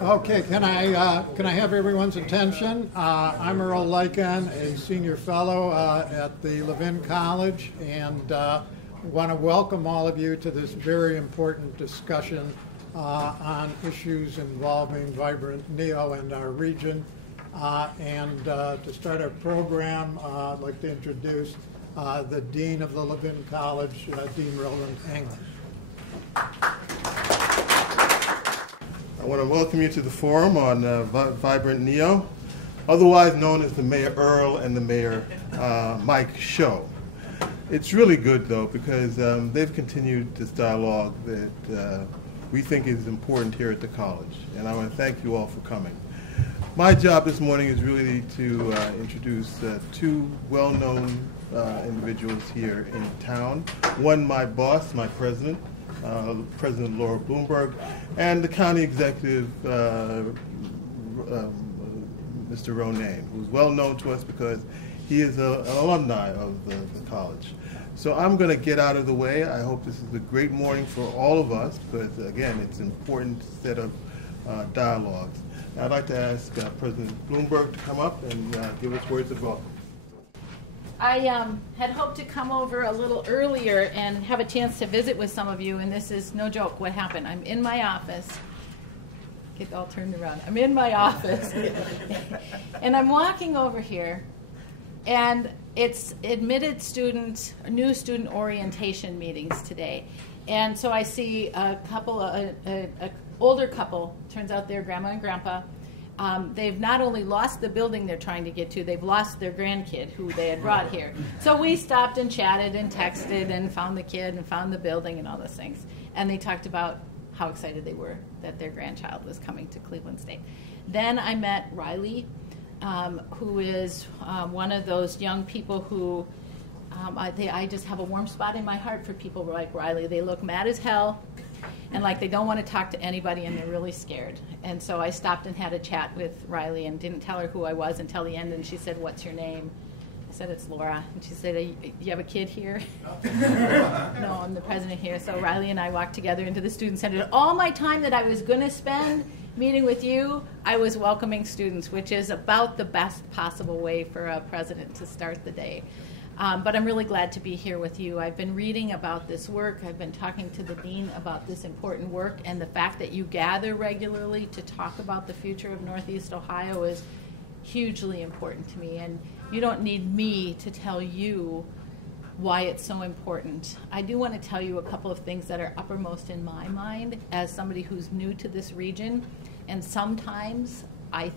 Okay, can I have everyone's attention? I'm Earl Lycan, a senior fellow at the Levin College, and want to welcome all of you to this very important discussion on issues involving Vibrant Neo and our region. And to start our program, I'd like to introduce the Dean of the Levin College, Dean Roland English. I want to welcome you to the forum on Vibrant Neo, otherwise known as the Mayor Earl and the Mayor Mike show. It's really good, though, because they've continued this dialogue that we think is important here at the college, and I want to thank you all for coming. My job this morning is really to introduce two well-known individuals here in town. One, my boss, my president, President Laura Bloomberg, and the county executive, Mr. Ronayne, who's well known to us because he is an alumni of the college. So I'm going to get out of the way. I hope this is a great morning for all of us because, again, it's an important set of dialogues. I'd like to ask President Bloomberg to come up and give us words of welcome. I had hoped to come over a little earlier and have a chance to visit with some of you, and this is no joke what happened. I'm in my office. Get all turned around. I'm in my office, and I'm walking over here, and it's admitted student, new student orientation meetings today. And so I see a couple, an older couple, turns out they're grandma and grandpa. They've not only lost the building they're trying to get to, they've lost their grandkid who they had brought here. So we stopped and chatted and texted and found the kid and found the building and all those things. And they talked about how excited they were that their grandchild was coming to Cleveland State. Then I met Riley, who is one of those young people who I just have a warm spot in my heart for people like Riley. They look mad as hell. And like they don't want to talk to anybody and they're really scared. And so I stopped and had a chat with Riley and didn't tell her who I was until the end. And she said, "What's your name?" I said, "It's Laura." And she said, "You have a kid here?" "No, I'm the president here." So Riley and I walked together into the student center. All my time that I was going to spend meeting with you, I was welcoming students, which is about the best possible way for a president to start the day. But I'm really glad to be here with you. I've been reading about this work. I've been talking to the dean about this important work, and the fact that you gather regularly to talk about the future of Northeast Ohio is hugely important to me. And you don't need me to tell you why it's so important. I do want to tell you a couple of things that are uppermost in my mind as somebody who's new to this region. And sometimes I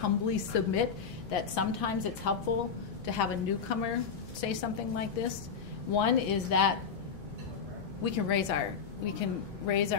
humbly submit that sometimes it's helpful to have a newcomer say something like this. One is that we can raise our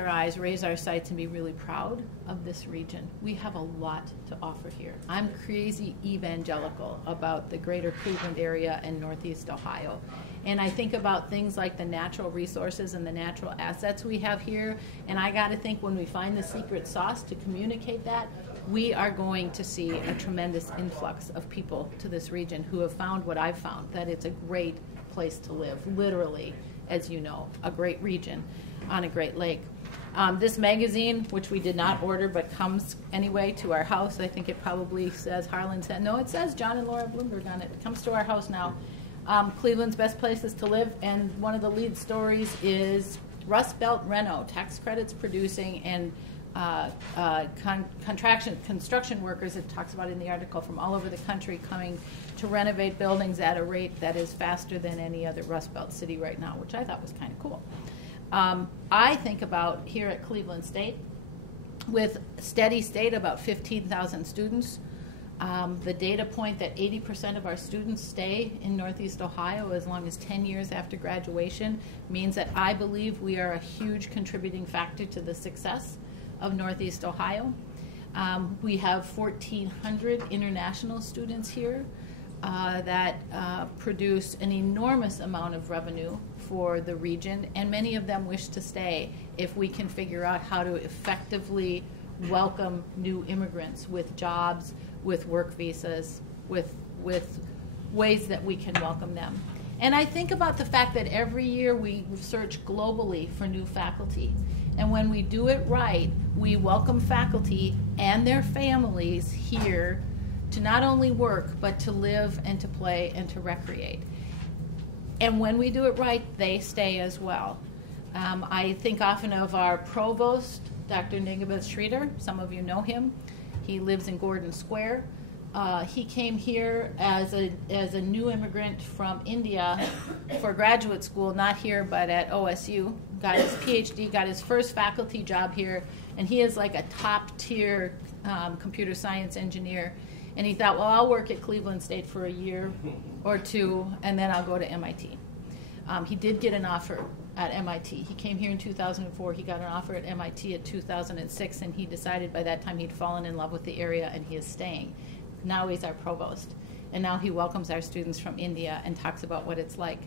eyes, raise our sights, and be really proud of this region. We have a lot to offer here. I'm crazy evangelical about the greater Cleveland area and Northeast Ohio. And I think about things like the natural resources and the natural assets we have here. And I got to think when we find the secret sauce to communicate that, we are going to see a tremendous influx of people to this region who have found what I've found, that it's a great place to live, literally, as you know, a great region on a great lake. This magazine, which we did not order but comes anyway to our house, I think it probably says Harlan said, no, it says John and Laura Bloomberg on it. It comes to our house now. Cleveland's Best Places to Live, and one of the lead stories is Rust Belt Reno, tax credits producing and construction workers, it talks about in the article, from all over the country coming to renovate buildings at a rate that is faster than any other Rust Belt city right now, which I thought was kind of cool. I think about here at Cleveland State, with steady state about 15,000 students, the data point that 80% of our students stay in Northeast Ohio as long as 10 years after graduation means that I believe we are a huge contributing factor to the success of Northeast Ohio. We have 1,400 international students here that produce an enormous amount of revenue for the region, and many of them wish to stay if we can figure out how to effectively welcome new immigrants with jobs, with work visas, with ways that we can welcome them. And I think about the fact that every year we search globally for new faculty. And when we do it right, we welcome faculty and their families here to not only work, but to live and to play and to recreate. And when we do it right, they stay as well. I think often of our provost, Dr. Nigabeth Schroeder. Some of you know him. He lives in Gordon Square. He came here as a new immigrant from India for graduate school, not here but at OSU. Got his PhD, got his first faculty job here, and he is like a top-tier computer science engineer. And he thought, well, I'll work at Cleveland State for a year or two, and then I'll go to MIT. He did get an offer at MIT. He came here in 2004. He got an offer at MIT in 2006, and he decided by that time he'd fallen in love with the area, and he is staying. Now he's our provost, and now he welcomes our students from India and talks about what it's like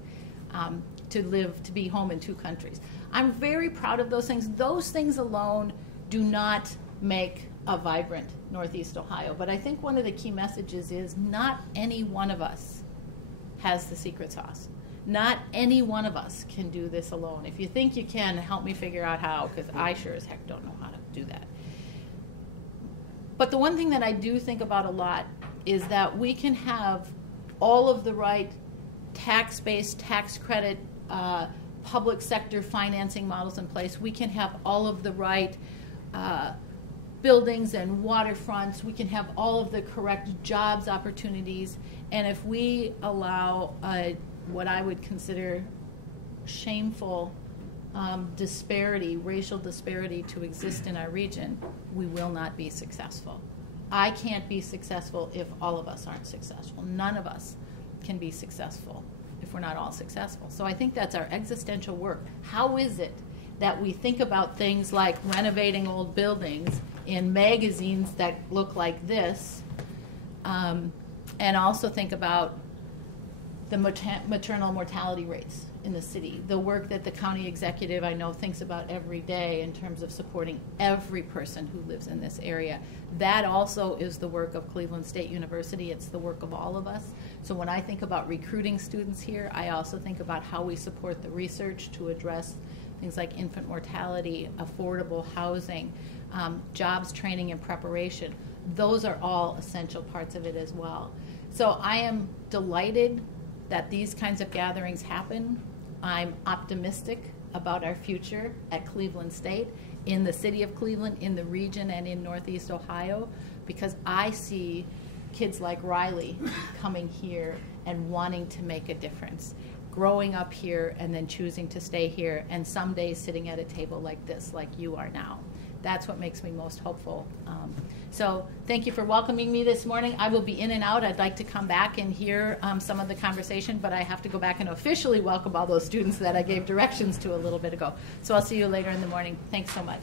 to be home in two countries. I'm very proud of those things. Those things alone do not make a vibrant Northeast Ohio, but I think one of the key messages is not any one of us has the secret sauce. Not any one of us can do this alone. If you think you can, help me figure out how, because I sure as heck don't know how to do that. But the one thing that I do think about a lot is that we can have all of the right tax-based, tax credit, public sector financing models in place. We can have all of the right buildings and waterfronts. We can have all of the correct jobs opportunities. And if we allow what I would consider shameful disparity, racial disparity to exist in our region, we will not be successful. I can't be successful if all of us aren't successful. None of us can be successful if we're not all successful. So I think that's our existential work. How is it that we think about things like renovating old buildings in magazines that look like this, and also think about the maternal mortality rates in the city, the work that the county executive I know thinks about every day in terms of supporting every person who lives in this area. That also is the work of Cleveland State University. It's the work of all of us. So when I think about recruiting students here, I also think about how we support the research to address things like infant mortality, affordable housing, jobs training and preparation. Those are all essential parts of it as well. So I am delighted that these kinds of gatherings happen. I'm optimistic about our future at Cleveland State, in the city of Cleveland, in the region, and in Northeast Ohio, because I see kids like Riley coming here and wanting to make a difference, growing up here and then choosing to stay here, and someday sitting at a table like this, like you are now. That's what makes me most hopeful. So thank you for welcoming me this morning. I will be in and out. I'd like to come back and hear some of the conversation, but I have to go back and officially welcome all those students that I gave directions to a little bit ago. So I'll see you later in the morning. Thanks so much.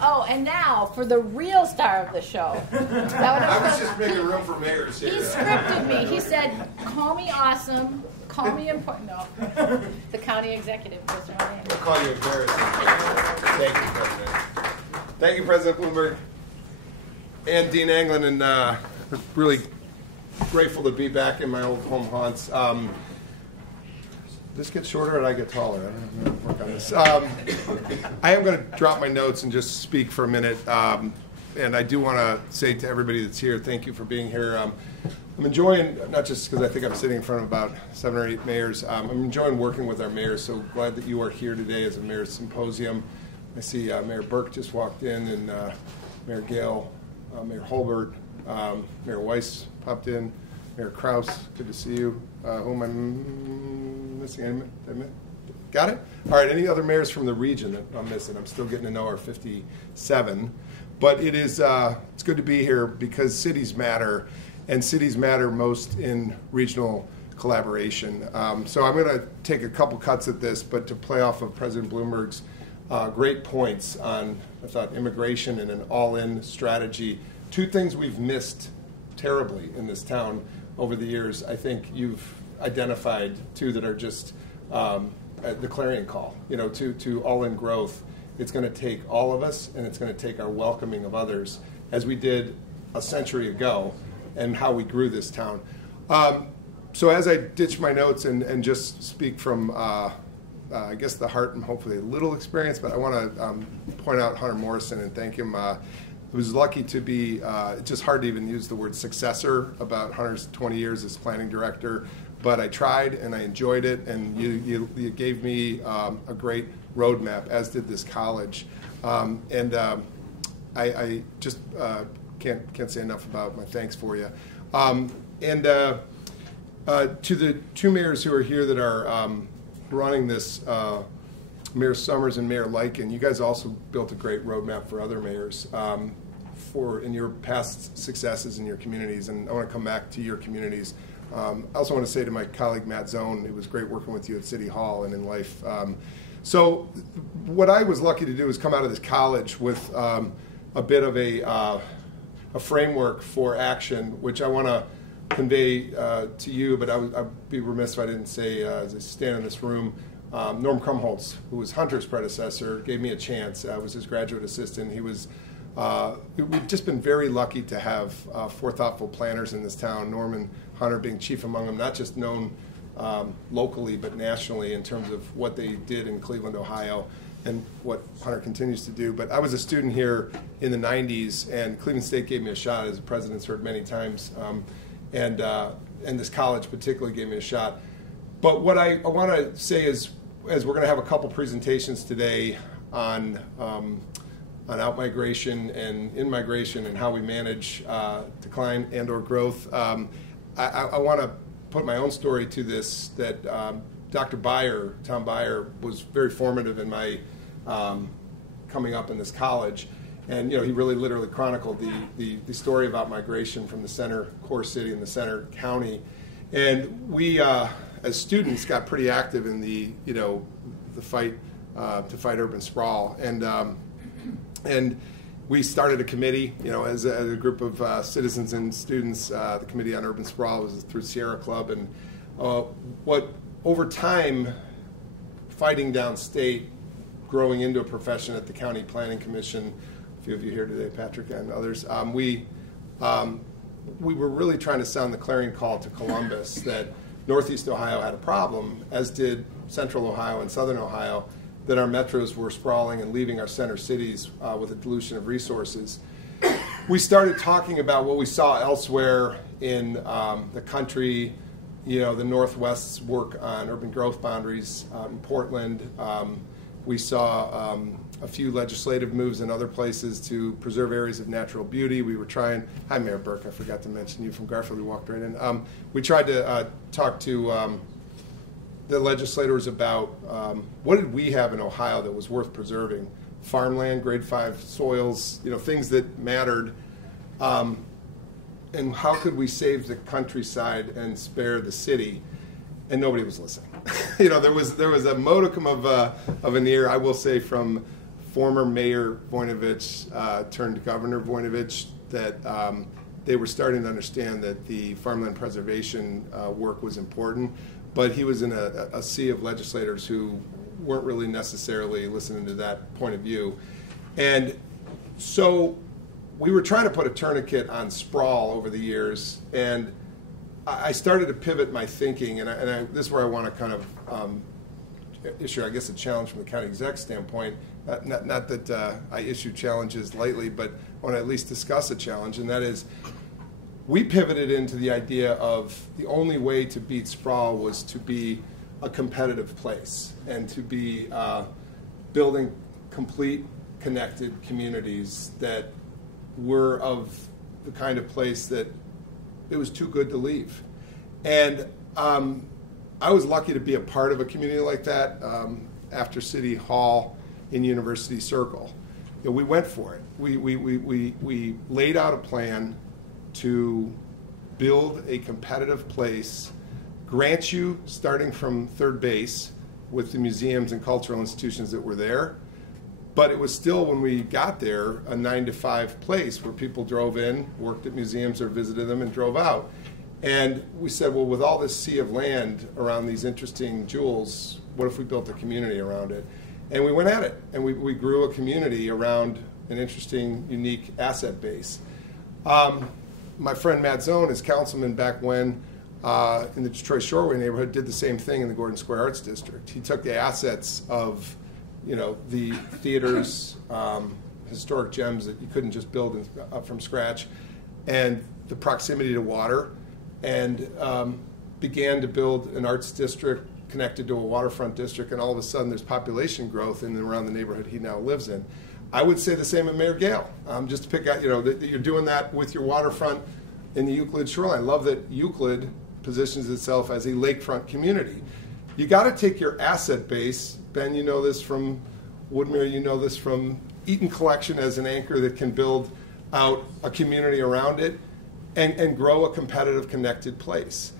Oh, and now for the real star of the show. I was just making room for mayors here. He scripted me. He said, call me awesome. Call me important. No, the county executive goes right in. I'll call you embarrassing. Thank you, President. Thank you, President Bloomberg and Dean Anglin, and really grateful to be back in my old home haunts. This gets shorter and I get taller. I don't know if I'm going to work on this. I am going to drop my notes and just speak for a minute. And I do want to say to everybody that's here, thank you for being here. I'm enjoying, not just because I think I'm sitting in front of about 7 or 8 mayors, I'm enjoying working with our mayors, so glad that you are here today as a mayor's symposium. I see Mayor Burke just walked in, and Mayor Gale, Mayor Holbert, Mayor Weiss popped in, Mayor Kraus, good to see you. Whom I'm missing? Got it? All right, any other mayors from the region that I'm missing? I'm still getting to know our 57. But it is, it's good to be here because cities matter, and cities matter most in regional collaboration. So I'm going to take a couple cuts at this, but to play off of President Bloomberg's great points on, I thought, immigration and an all-in strategy. Two things we've missed terribly in this town over the years. I think you've identified two that are just the clarion call, you know, to all-in growth. It's going to take all of us, and it's going to take our welcoming of others, as we did a century ago, and how we grew this town. So as I ditch my notes and just speak from, I guess, the heart and hopefully a little experience, but I want to point out Hunter Morrison and thank him. I was lucky to be, it's just hard to even use the word successor about Hunter's 20 years as planning director, but I tried and I enjoyed it, and you gave me a great roadmap, as did this college. I just can't say enough about my thanks for you. To the two mayors who are here that are running this, Mayor Summers and Mayor Lyken, you guys also built a great roadmap for other mayors in your past successes in your communities, and I want to come back to your communities. I also want to say to my colleague Matt Zone, it was great working with you at City Hall and in life. So what I was lucky to do is come out of this college with a bit of a framework for action, which I want to convey to you, but I'd be remiss if I didn't say, as I stand in this room, Norm Krumholtz, who was Hunter's predecessor, gave me a chance. I was his graduate assistant. He was, we've just been very lucky to have four thoughtful planners in this town, Norm and Hunter being chief among them, not just known locally but nationally in terms of what they did in Cleveland, Ohio, and what Hunter continues to do. But I was a student here in the 90s, and Cleveland State gave me a shot, as the president's heard many times, and this college particularly gave me a shot. But what I want to say is, as we're going to have a couple presentations today on out-migration and in-migration and how we manage decline and or growth, I want to put my own story to this, that Dr. Beyer, Tom Beyer, was very formative in my coming up in this college. And he really literally chronicled the story about migration from the center core city and the center county. And we, as students, got pretty active in the fight to fight urban sprawl. And we started a committee, as a group of citizens and students. The Committee on Urban Sprawl was through Sierra Club, and what over time, fighting downstate, growing into a profession at the County Planning Commission. A few of you here today, Patrick and others. We were really trying to sound the clarion call to Columbus that Northeast Ohio had a problem, as did Central Ohio and Southern Ohio, that our metros were sprawling and leaving our center cities with a dilution of resources. We started talking about what we saw elsewhere in the country, the Northwest's work on urban growth boundaries in Portland. We saw a few legislative moves in other places to preserve areas of natural beauty. We were trying, hi Mayor Burke, I forgot to mention you from Garfield, we walked right in. We tried to talk to the legislators about what did we have in Ohio that was worth preserving? Farmland, grade 5 soils, things that mattered. And how could we save the countryside and spare the city? And nobody was listening. There was a modicum of an ear, I will say, from former Mayor Voinovich turned Governor Voinovich, that they were starting to understand that the farmland preservation work was important. But he was in a sea of legislators who weren't really necessarily listening to that point of view. And so we were trying to put a tourniquet on sprawl over the years, and I started to pivot my thinking, and this is where I want to kind of issue, I guess, a challenge from the county exec standpoint. Not that I issue challenges lightly, but I want to at least discuss a challenge, and that is, we pivoted into the idea of the only way to beat sprawl was to be a competitive place and to be building complete, connected communities that were of the kind of place that it was too good to leave. And I was lucky to be a part of a community like that after City Hall in University Circle. We went for it. We laid out a plan to build a competitive place, grant you, starting from third base with the museums and cultural institutions that were there, but it was still, when we got there, a 9-to-5 place where people drove in, worked at museums or visited them, and drove out. And we said, well, with all this sea of land around these interesting jewels, what if we built a community around it? And we went at it, and we grew a community around an interesting, unique asset base. My friend Matt Zone, as councilman back when, in the Detroit Shoreway neighborhood did the same thing in the Gordon Square Arts District. He took the assets of, the theaters, historic gems that you couldn't just build up from scratch, and the proximity to water, and began to build an arts district connected to a waterfront district, and all of a sudden there's population growth in and around the neighborhood he now lives in. I would say the same of Mayor Gale. Just to pick out, that you're doing that with your waterfront in the Euclid shoreline. I love that Euclid positions itself as a lakefront community. You got to take your asset base. Ben, you know this from Woodmere, you know this from Eaton Collection as an anchor that can build out a community around it and grow a competitive, connected place.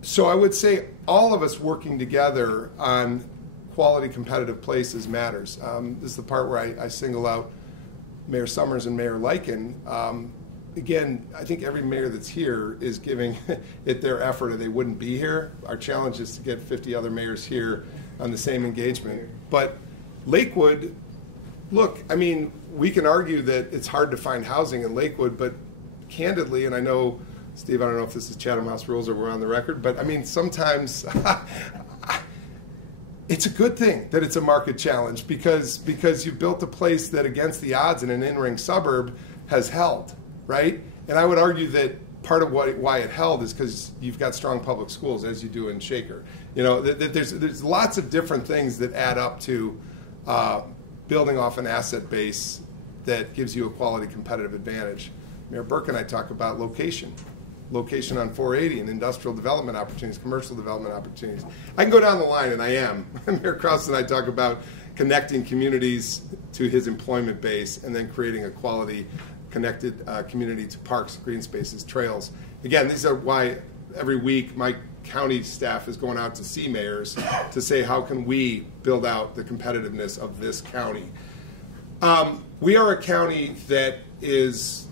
So I would say all of us working together on quality, competitive places matters. This is the part where I single out Mayor Summers and Mayor Lyken. Again, I think every mayor that's here is giving it their effort or they wouldn't be here. Our challenge is to get 50 other mayors here on the same engagement. But Lakewood, look, I mean, we can argue that it's hard to find housing in Lakewood, but candidly, and I know, Steve, I don't know if this is Chatham House rules or we're on the record, but I mean, sometimes it's a good thing that it's a market challenge because you built a place that against the odds in an in-ring suburb has held, right? And I would argue that part of why it held is because you've got strong public schools, as you do in Shaker. There's lots of different things that add up to building off an asset base that gives you a quality competitive advantage. Mayor Burke and I talk about location on 480 and industrial development opportunities, commercial development opportunities. I can go down the line, and I am. Mayor Krause and I talk about connecting communities to his employment base and then creating a quality connected community to parks, green spaces, trails. Again, these are why every week my county staff is going out to see mayors to say how can we build out the competitiveness of this county. We are a county that is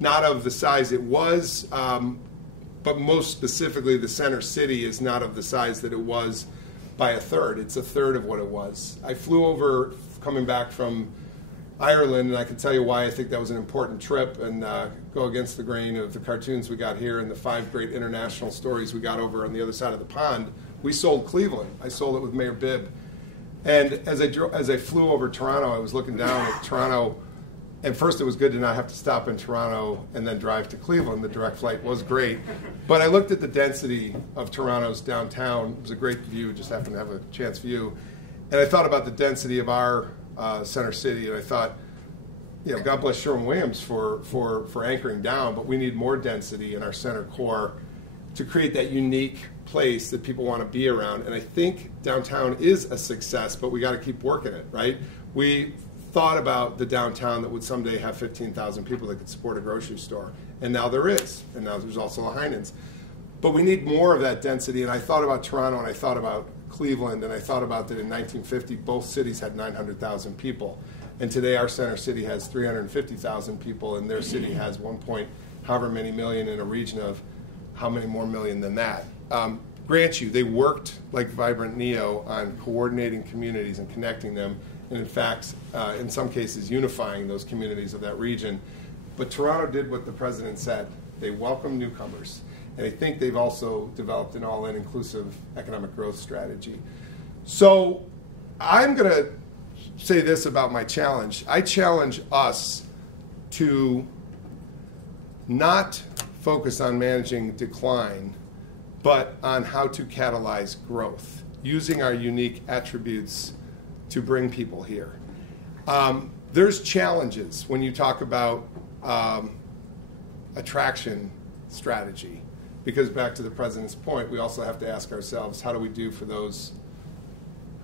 not of the size it was, but most specifically the center city is not of the size that it was by a third. It's a third of what it was. I flew over coming back from Ireland, and I can tell you why I think that was an important trip and go against the grain of the cartoons we got here and the 5 great international stories we got over on the other side of the pond. We sold Cleveland. I sold it with Mayor Bibb. And as I flew over Toronto, I was looking down at Toronto. And first, it was good to not have to stop in Toronto and then drive to Cleveland. The direct flight was great. But I looked at the density of Toronto's downtown. It was a great view, just happened to have a chance view. And I thought about the density of our center city, and I thought, God bless Sherwin-Williams for anchoring down, but we need more density in our center core to create that unique place that people want to be around. And I think downtown is a success, but we got to keep working it, right? We thought about the downtown that would someday have 15,000 people that could support a grocery store. And now there is. And now there's also a Heinen's. But we need more of that density. And I thought about Toronto and I thought about Cleveland and I thought about that in 1950, both cities had 900,000 people. And today our center city has 350,000 people and their city has 1 point however many million in a region of how many more million than that. Grant you, they worked like Vibrant Neo on coordinating communities and connecting them. And in fact, in some cases, unifying those communities of that region. But Toronto did what the president said. They welcomed newcomers. And I think they've also developed an all-in inclusive economic growth strategy. So I'm going to say this about my challenge. I challenge us to not focus on managing decline, but on how to catalyze growth, using our unique attributes to bring people here. There's challenges when you talk about attraction strategy, because back to the president's point, we also have to ask ourselves, how do we do for those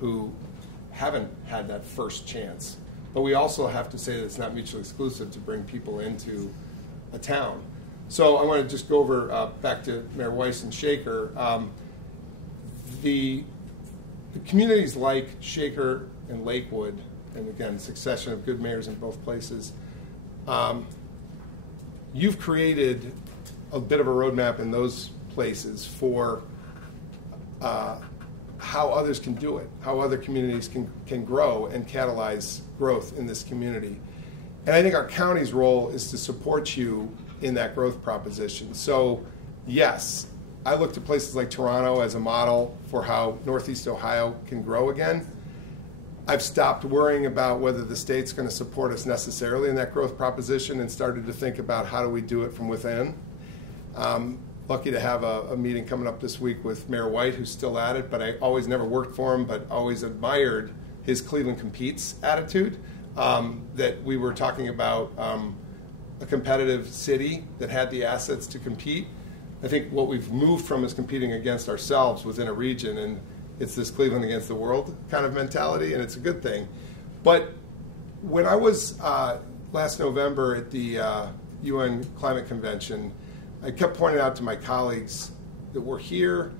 who haven't had that first chance? But we also have to say that it's not mutually exclusive to bring people into a town. So I want to just go over back to Mayor Weiss and Shaker. The communities like Shaker and Lakewood, and again, succession of good mayors in both places, you've created a bit of a roadmap in those places for how others can do it, how other communities can grow and catalyze growth in this community. And I think our county's role is to support you in that growth proposition. So yes, I looked at places like Toronto as a model for how Northeast Ohio can grow again. I've stopped worrying about whether the state's going to support us necessarily in that growth proposition and started to think about how do we do it from within. Lucky to have a meeting coming up this week with Mayor White, who's still at it, but I always never worked for him, but always admired his Cleveland Competes attitude, that we were talking about a competitive city that had the assets to compete. I think what we've moved from is competing against ourselves within a region, and it's this Cleveland against the world kind of mentality, and it's a good thing. But when I was last November at the UN Climate Convention, I kept pointing out to my colleagues that we're here,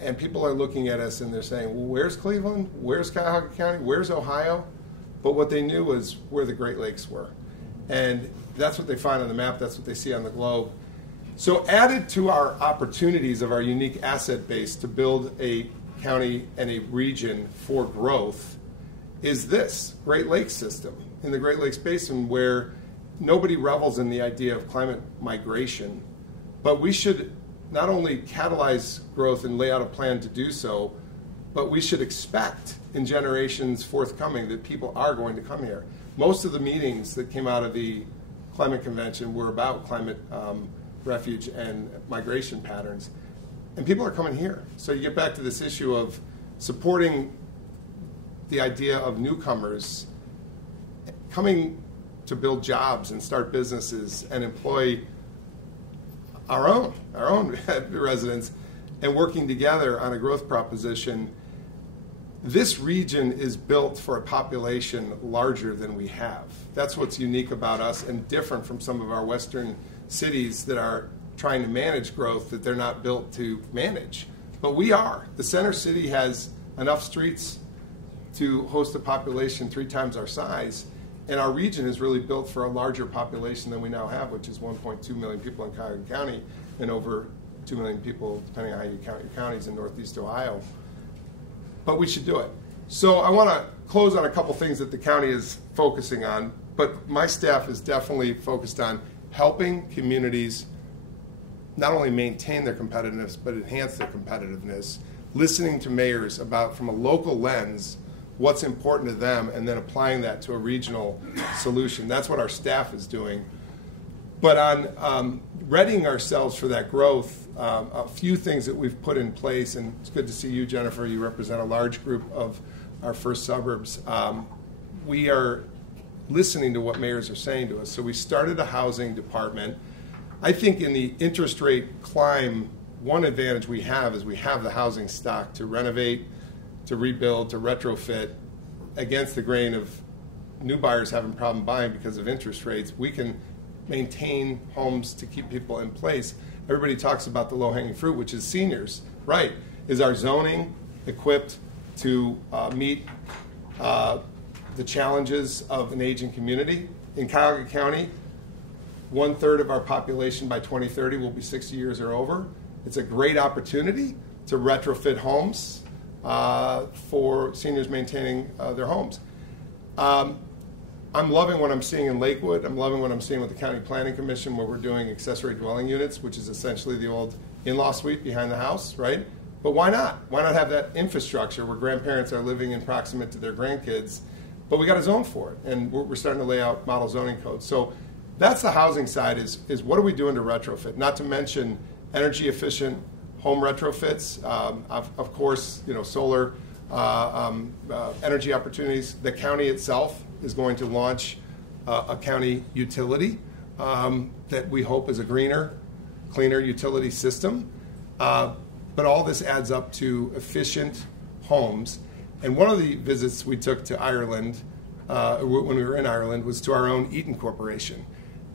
and people are looking at us and they're saying, well, where's Cleveland? Where's Cuyahoga County? Where's Ohio? But what they knew was where the Great Lakes were. And that's what they find on the map. That's what they see on the globe. So added to our opportunities of our unique asset base to build a county and a region for growth is this Great Lakes system in the Great Lakes Basin, where nobody revels in the idea of climate migration, but we should not only catalyze growth and lay out a plan to do so, but we should expect in generations forthcoming that people are going to come here. Most of the meetings that came out of the climate convention were about climate refuge and migration patterns, and people are coming here. So you get back to this issue of supporting the idea of newcomers coming to build jobs and start businesses and employ our own residents and working together on a growth proposition. This region is built for a population larger than we have. That's what's unique about us and different from some of our western cities that are trying to manage growth that they're not built to manage. But we are. The center city has enough streets to host a population 3 times our size, and our region is really built for a larger population than we now have, which is 1.2 million people in Cuyahoga County and over 2 million people, depending on how you count your counties, in Northeast Ohio. But we should do it. So I want to close on a couple things that the county is focusing on, but my staff is definitely focused on helping communities not only maintain their competitiveness, but enhance their competitiveness, listening to mayors about, from a local lens, what's important to them, and then applying that to a regional solution. That's what our staff is doing. But on readying ourselves for that growth, a few things that we've put in place, and it's good to see you, Jennifer. You represent a large group of our first suburbs. We are listening to what mayors are saying to us. So we started a housing department. I think in the interest rate climb, one advantage we have is we have the housing stock to renovate, to rebuild, to retrofit against the grain of new buyers having problem buying because of interest rates. We can maintain homes to keep people in place. Everybody talks about the low-hanging fruit, which is seniors. Right. Is our zoning equipped to meet the challenges of an aging community? In Cuyahoga County, 1/3 of our population by 2030 will be 60 years or over. It's a great opportunity to retrofit homes for seniors maintaining their homes. I'm loving what I'm seeing in Lakewood. I'm loving what I'm seeing with the County Planning Commission, where we're doing accessory dwelling units, which is essentially the old in-law suite behind the house, right? But why not? Why not have that infrastructure where grandparents are living in proximate to their grandkids? But we got a zone for it, and we're starting to lay out model zoning codes. So that's the housing side, is what are we doing to retrofit? Not to mention energy efficient home retrofits, of course, solar energy opportunities. The county itself is going to launch a county utility that we hope is a greener, cleaner utility system. But all this adds up to efficient homes. And one of the visits we took to Ireland, when we were in Ireland, was to our own Eaton Corporation.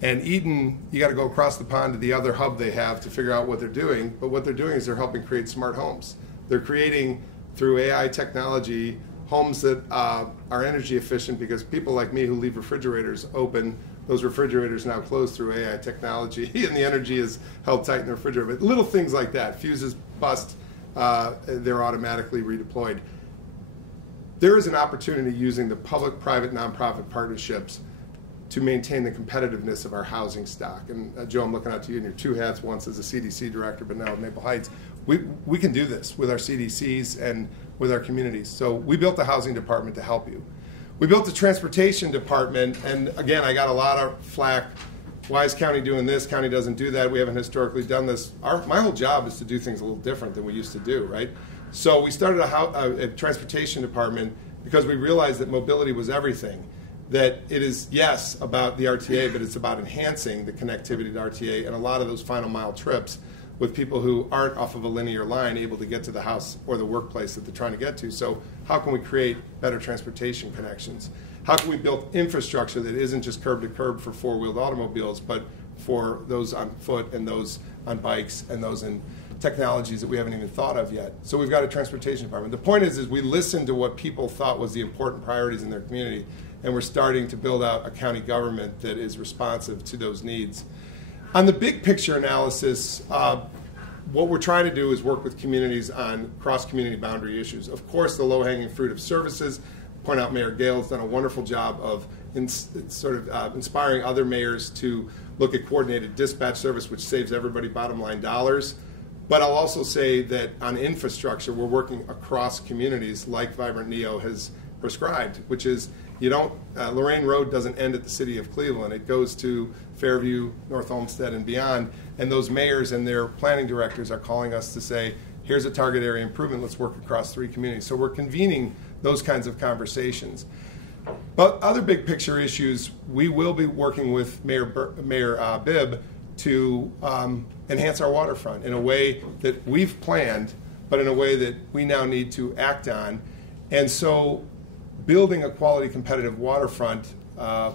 And Eaton, you got to go across the pond to the other hub they have to figure out what they're doing. But what they're doing is they're helping create smart homes. They're creating, through AI technology, homes that are energy efficient, because people like me who leave refrigerators open, those refrigerators now close through AI technology, and the energy is held tight in the refrigerator. But little things like that, fuses bust, they're automatically redeployed. There is an opportunity using the public-private nonprofit partnerships to maintain the competitiveness of our housing stock. And Joe, I'm looking out to you in your two hats, once as a CDC director, but now at Maple Heights. We can do this with our CDCs and with our communities. So we built the housing department to help you. We built the transportation department, and again, I got a lot of flack. Why is county doing this? County doesn't do that. We haven't historically done this. My whole job is to do things a little different than we used to do, right? So we started a transportation department because we realized that mobility was everything. That it is, yes, about the RTA, but it's about enhancing the connectivity to RTA and a lot of those final mile trips with people who aren't off of a linear line able to get to the house or the workplace that they're trying to get to. So how can we create better transportation connections? How can we build infrastructure that isn't just curb to curb for four-wheeled automobiles, but for those on foot and those on bikes and those in technologies that we haven't even thought of yet? So we've got a transportation department. The point is we listened to what people thought was the important priorities in their community, and we're starting to build out a county government that is responsive to those needs. On the big picture analysis, what we're trying to do is work with communities on cross-community boundary issues. Of course, the low-hanging fruit of services. Point out Mayor Gale has done a wonderful job of inspiring other mayors to look at coordinated dispatch service, which saves everybody bottom line dollars. But I'll also say that on infrastructure, we're working across communities like Vibrant Neo has prescribed, which is Lorraine Road doesn't end at the city of Cleveland. It goes to Fairview, North Olmsted, and beyond. And those mayors and their planning directors are calling us to say, here's a target area improvement. Let's work across 3 communities. So we're convening those kinds of conversations. But other big picture issues, we will be working with Mayor Bibb to enhance our waterfront in a way that we've planned, but in a way that we now need to act on. And so building a quality competitive waterfront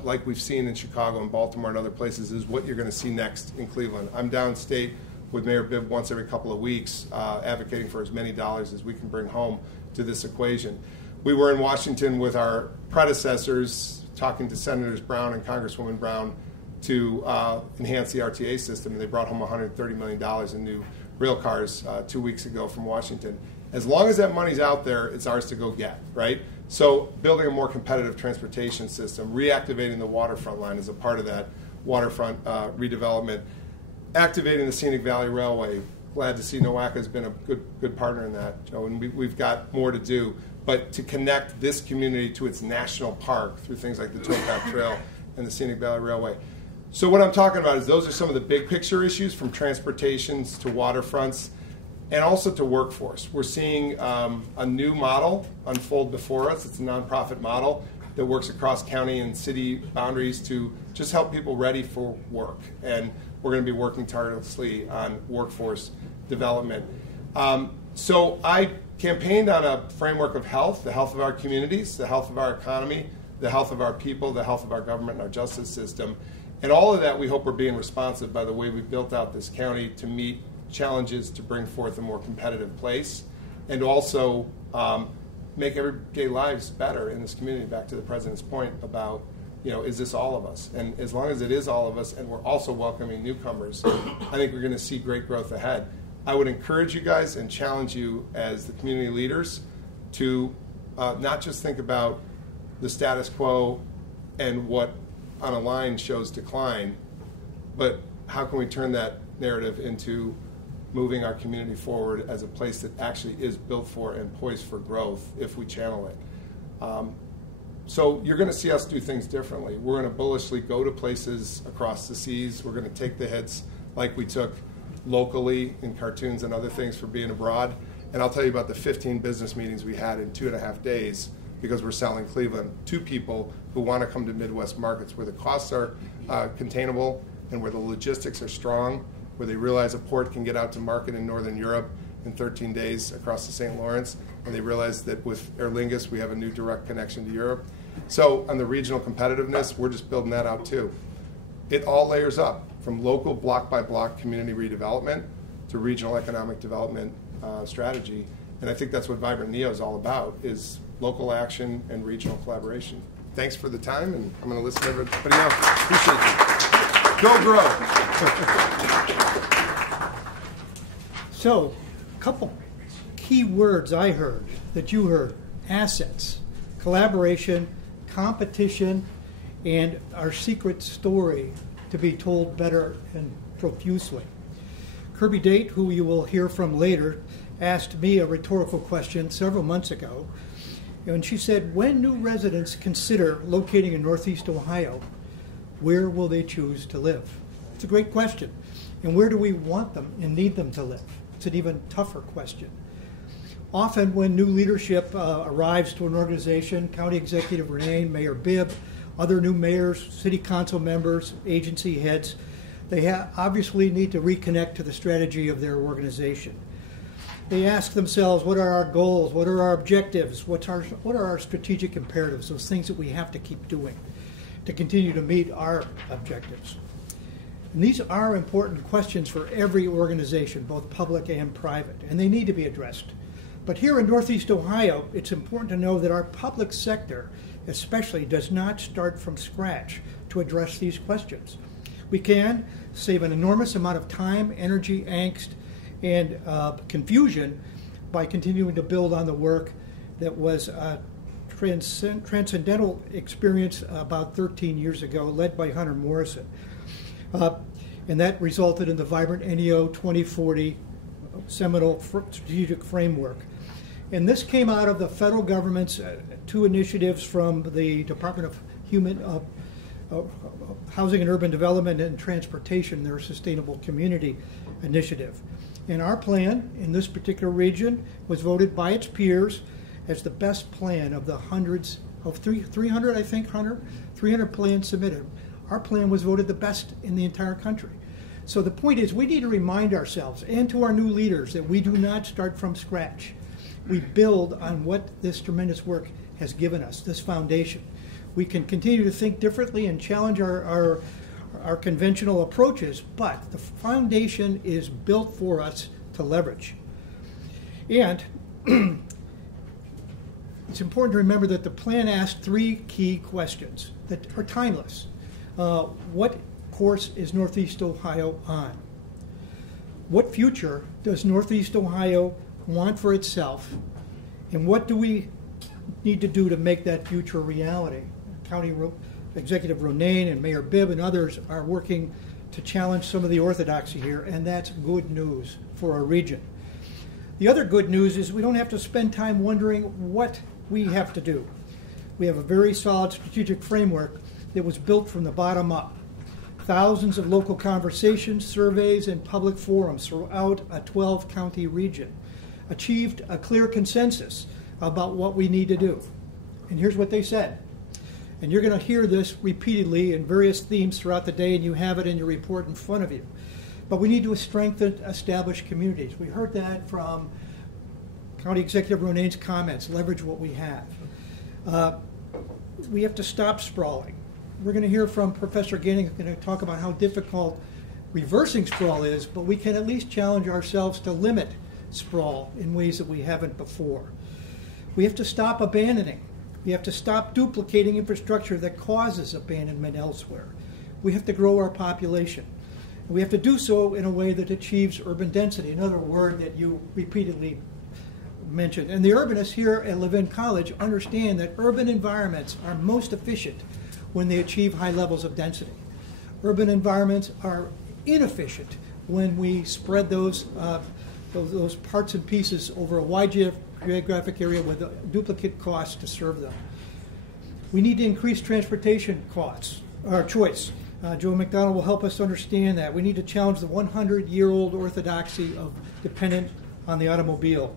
like we've seen in Chicago and Baltimore and other places is what you're going to see next in Cleveland. I'm downstate with Mayor Bibb once every couple of weeks advocating for as many dollars as we can bring home to this equation. We were in Washington with our predecessors talking to Senators Brown and Congresswoman Brown to enhance the RTA system, and they brought home $130 million in new rail cars 2 weeks ago from Washington. As long as that money's out there, it's ours to go get, right? So building a more competitive transportation system, reactivating the waterfront line is a part of that waterfront redevelopment, activating the Scenic Valley Railway. Glad to see NOACA has been a good partner in that, Joe, and we've got more to do. But to connect this community to its national park through things like the Towpath Trail and the Scenic Valley Railway. So what I'm talking about is those are some of the big picture issues, from transportations to waterfronts and also to workforce. We're seeing a new model unfold before us. It's a nonprofit model that works across county and city boundaries to just help people ready for work. And we're going to be working tirelessly on workforce development. So I campaigned on a framework of health, the health of our communities, the health of our economy, the health of our people, the health of our government and our justice system. And all of that, we hope we're being responsive by the way we built out this county to meet challenges to bring forth a more competitive place and also make everyday lives better in this community. Back to the President's point about, is this all of us? And as long as it is all of us and we're also welcoming newcomers, I think we're going to see great growth ahead. I would encourage you guys and challenge you as the community leaders to not just think about the status quo and what on a line shows decline, but how can we turn that narrative into moving our community forward as a place that actually is built for and poised for growth if we channel it. So you're going to see us do things differently. We're going to bullishly go to places across the seas. We're going to take the hits like we took locally in cartoons and other things for being abroad. And I'll tell you about the 15 business meetings we had in 2.5 days because we're selling Cleveland to people who want to come to Midwest markets where the costs are containable and where the logistics are strong, where they realize a port can get out to market in Northern Europe in 13 days across the St. Lawrence, and they realize that with Aer Lingus we have a new direct connection to Europe. So on the regional competitiveness, we're just building that out too. It all layers up from local block-by-block community redevelopment to regional economic development strategy. And I think that's what Vibrant Neo is all about, is local action and regional collaboration. Thanks for the time, and I'm going to listen to everybody else. Appreciate you. Go grow. So, a couple key words I heard that you heard: assets, collaboration, competition, and our secret story to be told better and profusely. Kirby Date, who you will hear from later, asked me a rhetorical question several months ago, and she said, when new residents consider locating in Northeast Ohio, where will they choose to live? It's a great question. And where do we want them and need them to live? It's an even tougher question. Often when new leadership arrives to an organization, County Executive Renee, Mayor Bibb, other new mayors, city council members, agency heads, they obviously need to reconnect to the strategy of their organization. They ask themselves, what are our goals? What are our objectives? What are our strategic imperatives? Those things that we have to keep doing to continue to meet our objectives. And these are important questions for every organization, both public and private, and they need to be addressed. But here in Northeast Ohio, it's important to know that our public sector especially does not start from scratch to address these questions. We can save an enormous amount of time, energy, angst, and confusion by continuing to build on the work that was a transcendental experience about 13 years ago, led by Hunter Morrison. And that resulted in the Vibrant NEO 2040 seminal strategic framework. And this came out of the federal government's two initiatives from the Department of Housing and Urban Development and Transportation, their Sustainable Community Initiative. And our plan in this particular region was voted by its peers as the best plan of the hundreds of 300, I think, 300 plans submitted. Our plan was voted the best in the entire country. So the point is, we need to remind ourselves and to our new leaders that we do not start from scratch. We build on what this tremendous work has given us, this foundation. We can continue to think differently and challenge our conventional approaches, but the foundation is built for us to leverage. And it's important to remember that the plan asked three key questions that are timeless. What course is Northeast Ohio on? What future does Northeast Ohio want for itself? And what do we need to do to make that future a reality? County Executive Ronayne and Mayor Bibb and others are working to challenge some of the orthodoxy here, and that's good news for our region. The other good news is we don't have to spend time wondering what we have to do. We have a very solid strategic framework that was built from the bottom up. Thousands of local conversations, surveys, and public forums throughout a 12-county region achieved a clear consensus about what we need to do. And here's what they said. And you're going to hear this repeatedly in various themes throughout the day, and you have it in your report in front of you. But we need to strengthen established communities. We heard that from County Executive Ronayne's comments, leverage what we have. We have to stop sprawling. We're going to hear from Professor Ganning, who's going to talk about how difficult reversing sprawl is, but we can at least challenge ourselves to limit sprawl in ways that we haven't before. We have to stop abandoning. We have to stop duplicating infrastructure that causes abandonment elsewhere. We have to grow our population. We have to do so in a way that achieves urban density, another word that you repeatedly mentioned. And the urbanists here at Levin College understand that urban environments are most efficient when they achieve high levels of density. Urban environments are inefficient when we spread those parts and pieces over a wide geographic area with a duplicate costs to serve them. We need to increase transportation costs, or choice. Joe McDonald will help us understand that. We need to challenge the 100-year-old orthodoxy of dependent on the automobile.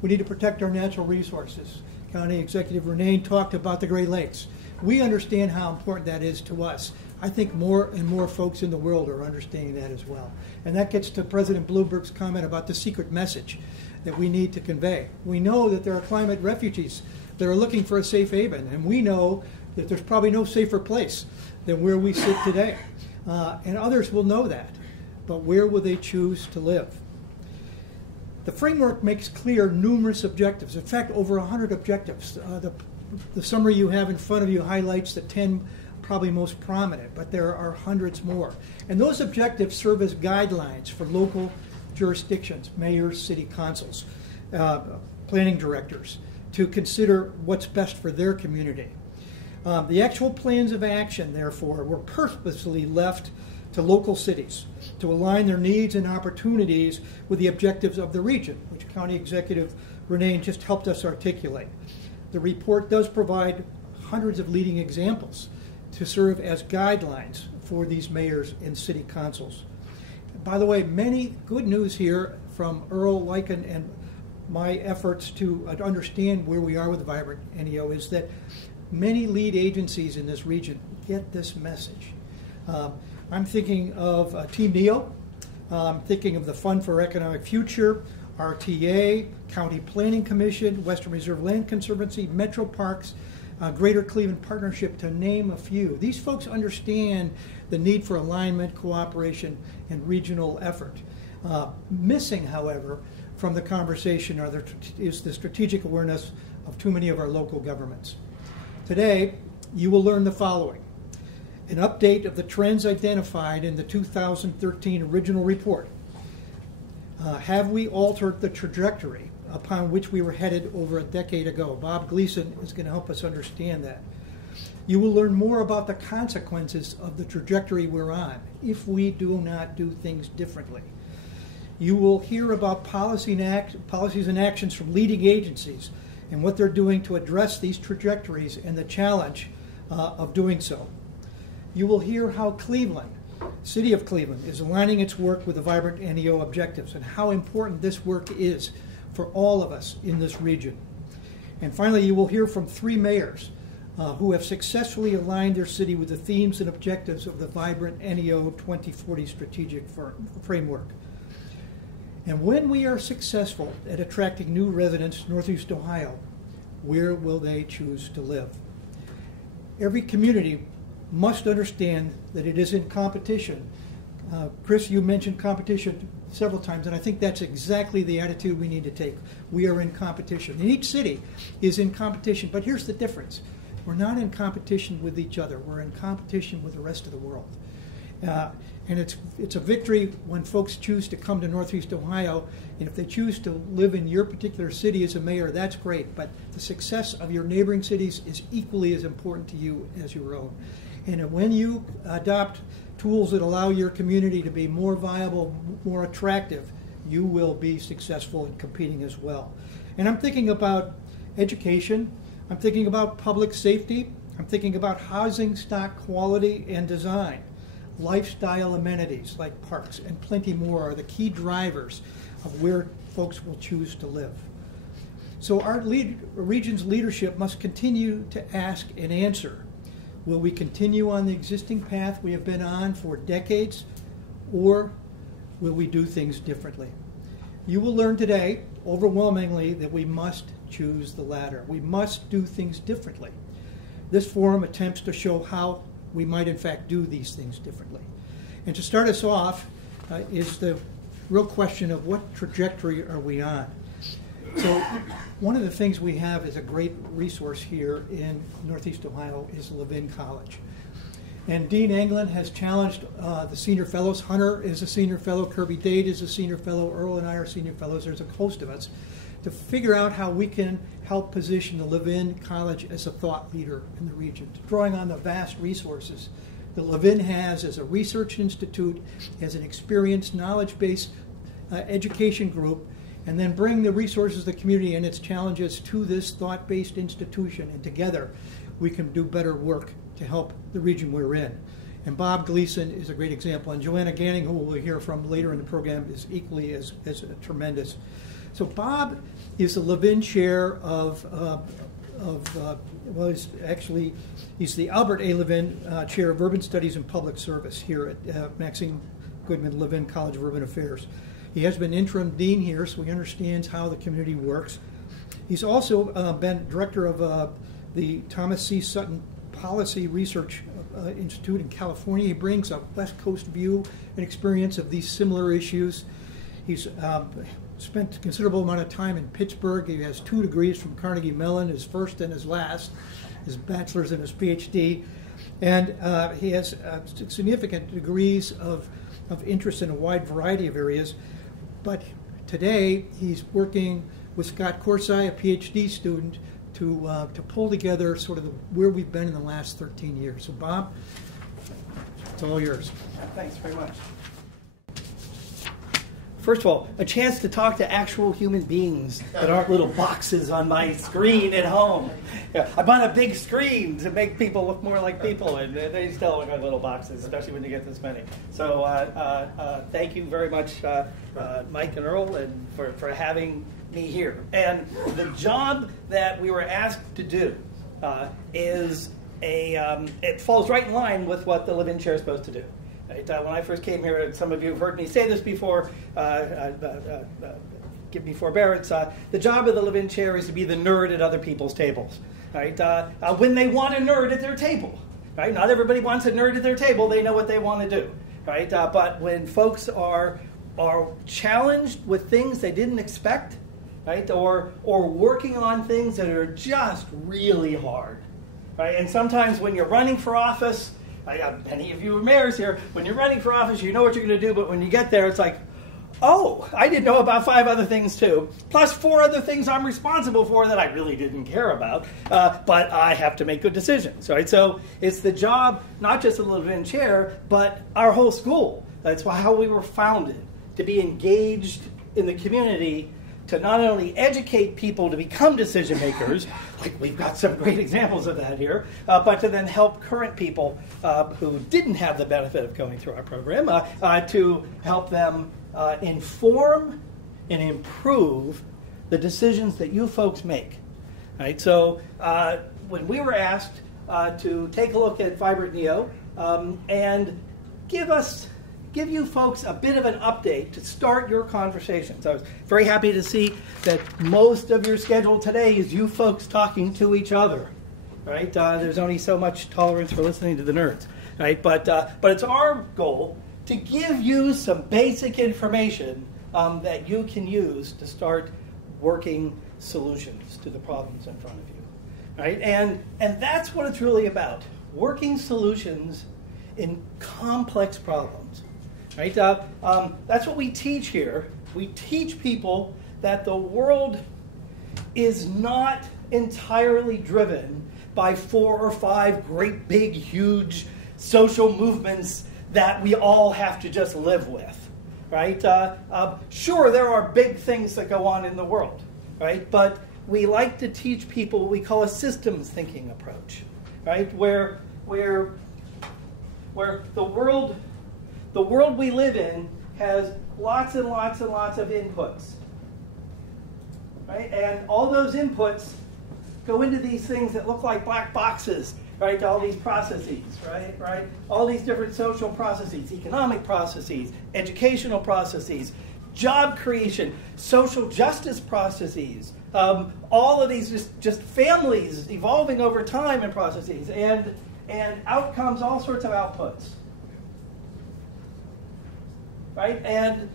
We need to protect our natural resources. County Executive Ronayne talked about the Great Lakes. We understand how important that is to us. I think more and more folks in the world are understanding that as well. And that gets to President Bloomberg's comment about the secret message that we need to convey. We know that there are climate refugees that are looking for a safe haven, and we know that there's probably no safer place than where we sit today. And others will know that. But where will they choose to live? The framework makes clear numerous objectives. In fact, over 100 objectives. The summary you have in front of you highlights the 10 probably most prominent, but there are hundreds more. And those objectives serve as guidelines for local jurisdictions, mayors, city councils, planning directors, to consider what's best for their community. The actual plans of action, therefore, were purposely left to local cities to align their needs and opportunities with the objectives of the region, which County Executive Renee just helped us articulate. The report does provide hundreds of leading examples to serve as guidelines for these mayors and city councils. By the way, many good news here from Earl Lycan and my efforts to understand where we are with the Vibrant NEO is that many lead agencies in this region get this message. I'm thinking of Team NEO, I'm thinking of the Fund for Economic Future, RTA, County Planning Commission, Western Reserve Land Conservancy, Metro Parks, Greater Cleveland Partnership, to name a few. These folks understand the need for alignment, cooperation, and regional effort. Missing, however, from the conversation is the strategic awareness of too many of our local governments. Today, you will learn the following: an update of the trends identified in the 2013 original report. Have we altered the trajectory upon which we were headed over a decade ago? Bob Gleason is going to help us understand that. You will learn more about the consequences of the trajectory we're on if we do not do things differently. You will hear about policies and actions from leading agencies and what they're doing to address these trajectories and the challenge of doing so. You will hear how Cleveland, City of Cleveland, is aligning its work with the Vibrant NEO objectives and how important this work is for all of us in this region. And finally, you will hear from 3 mayors who have successfully aligned their city with the themes and objectives of the Vibrant NEO 2040 strategic framework. And when we are successful at attracting new residents to Northeast Ohio, where will they choose to live? Every community must understand that it is in competition. Chris, you mentioned competition several times, and I think that's exactly the attitude we need to take. We are in competition. And each city is in competition, but here's the difference. We're not in competition with each other. We're in competition with the rest of the world. And it's a victory when folks choose to come to Northeast Ohio, and if they choose to live in your particular city as a mayor, that's great, but the success of your neighboring cities is equally as important to you as your own. And when you adopt tools that allow your community to be more viable, more attractive, you will be successful in competing as well. And I'm thinking about education, I'm thinking about public safety, I'm thinking about housing stock quality and design. Lifestyle amenities like parks and plenty more are the key drivers of where folks will choose to live. So our region's leadership must continue to ask and answer: will we continue on the existing path we have been on for decades, or will we do things differently? You will learn today, overwhelmingly, that we must choose the latter. We must do things differently. This forum attempts to show how we might in fact do these things differently. And to start us off is the real question of what trajectory are we on? So one of the things we have as a great resource here in Northeast Ohio is Levin College. And Dean Englund has challenged the senior fellows. Hunter is a senior fellow, Kirby Dade is a senior fellow, Earl and I are senior fellows, there's a host of us, to figure out how we can help position the Levin College as a thought leader in the region, drawing on the vast resources that Levin has as a research institute, as an experienced, knowledge-based education group, and then bring the resources of the community and its challenges to this thought-based institution, and together we can do better work to help the region we're in. And Bob Gleason is a great example, and Joanna Ganning, who we'll hear from later in the program, is equally as tremendous. So Bob is the Levin Chair he's the Albert A. Levin Chair of Urban Studies and Public Service here at Maxine Goodman Levin College of Urban Affairs. He has been interim dean here, so he understands how the community works. He's also been director of the Thomas C. Sutton Policy Research Institute in California. He brings a West Coast view and experience of these similar issues. He's spent a considerable amount of time in Pittsburgh. He has 2 degrees from Carnegie Mellon, his first and his last, his bachelor's and his PhD. And he has significant degrees of interest in a wide variety of areas. But today he's working with Scott Corsai, a PhD student, to pull together sort of where we've been in the last 13 years. So Bob, it's all yours. Thanks very much. First of all, a chance to talk to actual human beings that aren't little boxes on my screen at home. Yeah, I bought a big screen to make people look more like people, and they still look like little boxes, especially when you get this many. So thank you very much, Mike and Earl, and for having me here. And the job that we were asked to do is it falls right in line with what the Live-In Chair is supposed to do. Right? When I first came here, and some of you have heard me say this before, give me forbearance, the job of the Live-In Chair is to be the nerd at other people's tables. Right? When they want a nerd at their table. Right? Not everybody wants a nerd at their table. They know what they want to do. Right? But when folks are challenged with things they didn't expect, right? Or working on things that are just really hard. Right? And sometimes when you're running for office, many of you are mayors here, when you're running for office, you know what you're going to do, but when you get there, it's like, oh, I didn't know about 5 other things too, plus 4 other things I'm responsible for that I really didn't care about, but I have to make good decisions, right? So it's the job, not just of the Live-In Chair, but our whole school. That's how we were founded, to be engaged in the community, to not only educate people to become decision makers, like we've got some great examples of that here, but to then help current people who didn't have the benefit of going through our program, to help them inform and improve the decisions that you folks make. Right? So when we were asked to take a look at Vibrant Neo and give you folks a bit of an update to start your conversations. I was very happy to see that most of your schedule today is you folks talking to each other. Right? There's only so much tolerance for listening to the nerds. Right? But it's our goal to give you some basic information that you can use to start working solutions to the problems in front of you. Right? And that's what it's really about, working solutions in complex problems. Right? That's what we teach here. We teach people that the world is not entirely driven by 4 or 5 great, big, huge social movements that we all have to just live with. Right? Sure, there are big things that go on in the world. Right? But we like to teach people what we call a systems thinking approach. Right? Where the world we live in has lots and lots and lots of inputs. Right? And all those inputs go into these things that look like black boxes, right? All these processes, right? All these different social processes, economic processes, educational processes, job creation, social justice processes, all of these just families evolving over time and processes, and outcomes, all sorts of outputs. Right? And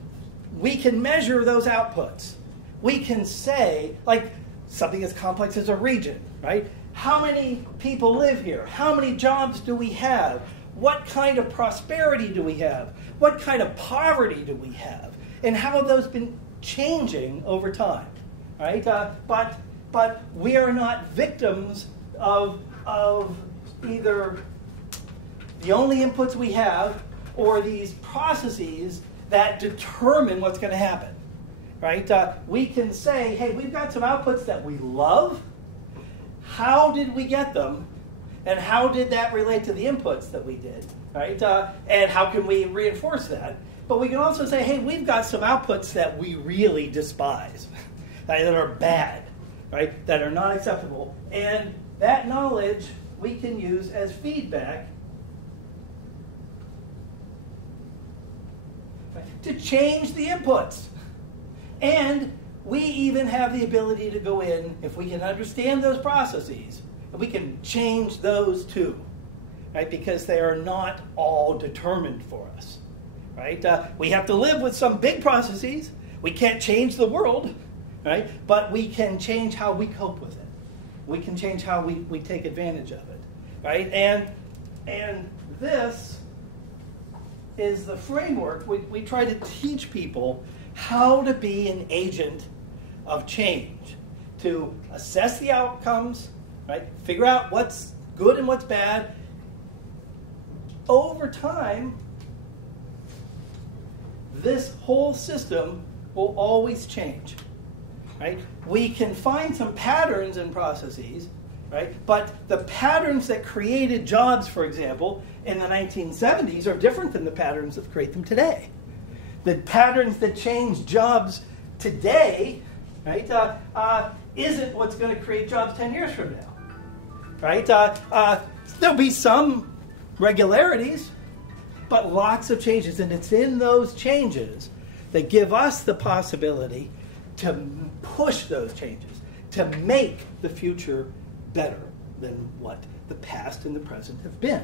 we can measure those outputs. We can say, like something as complex as a region, right? How many people live here? How many jobs do we have? What kind of prosperity do we have? What kind of poverty do we have? And how have those been changing over time? Right? But we are not victims of either the only inputs we have or these processes that determine what's going to happen, right? We can say, hey, we've got some outputs that we love. How did we get them? And how did that relate to the inputs that we did, right? And how can we reinforce that? But we can also say, hey, we've got some outputs that we really despise, right, that are bad, right, that are not acceptable. And that knowledge we can use as feedback to change the inputs. And we even have the ability to go in, if we can understand those processes, and we can change those too, right? Because they are not all determined for us, right? We have to live with some big processes. We can't change the world, right? But we can change how we cope with it. We can change how we take advantage of it, right? And this is the framework. We try to teach people how to be an agent of change, to assess the outcomes, right? Figure out what's good and what's bad. Over time, this whole system will always change, right? We can find some patterns in processes, right? But the patterns that created jobs, for example, in the 1970s are different than the patterns that create them today. The patterns that change jobs today, right, isn't what's going to create jobs 10 years from now, right? There'll be some regularities, but lots of changes, and it's in those changes that give us the possibility to push those changes, to make the future better than what the past and the present have been,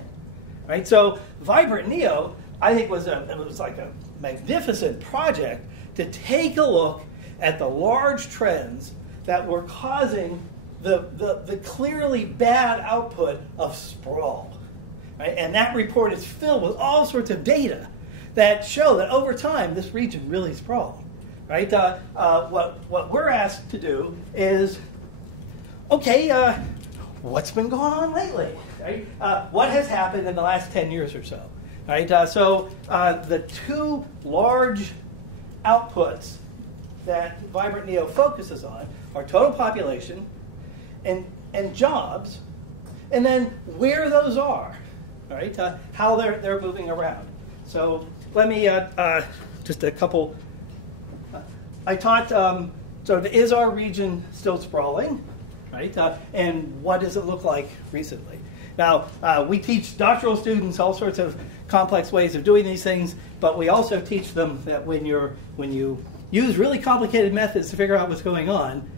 right? So Vibrant Neo, I think, was like a magnificent project to take a look at the large trends that were causing the clearly bad output of sprawl. Right? And that report is filled with all sorts of data that show that over time this region really sprawled. Right? What we're asked to do is, okay, what's been going on lately? Right? What has happened in the last 10 years or so? Right? The two large outputs that Vibrant Neo focuses on are total population and jobs, and then where those are. Right? How they're moving around. So let me just a couple. I taught. So is our region still sprawling? Right? And what does it look like recently? Now we teach doctoral students all sorts of complex ways of doing these things, but we also teach them that when you use really complicated methods to figure out what's going on,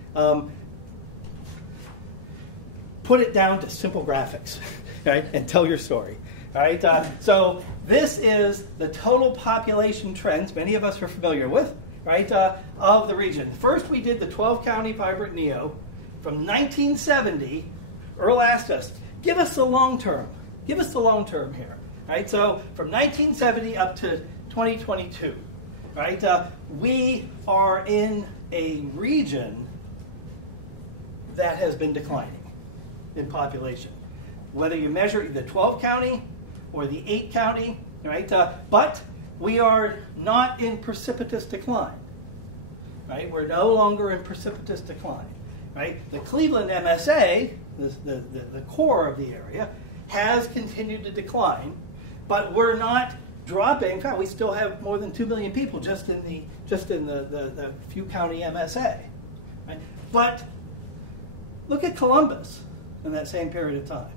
put it down to simple graphics. Right, and tell your story. Right, so this is the total population trends many of us are familiar with, right, of the region. First, we did the 12-county Vibrant Neo from 1970. Earl asked us, give us the long term. Give us the long term here. Right, so from 1970 up to 2022. Right, we are in a region that has been declining in population. Whether you measure the 12-county or the 8-county, right? But we are not in precipitous decline, right? We're no longer in precipitous decline, right? The Cleveland MSA, the core of the area, has continued to decline, but we're not dropping. In fact, we still have more than 2 million people just in the few county MSA, right? But look at Columbus in that same period of time.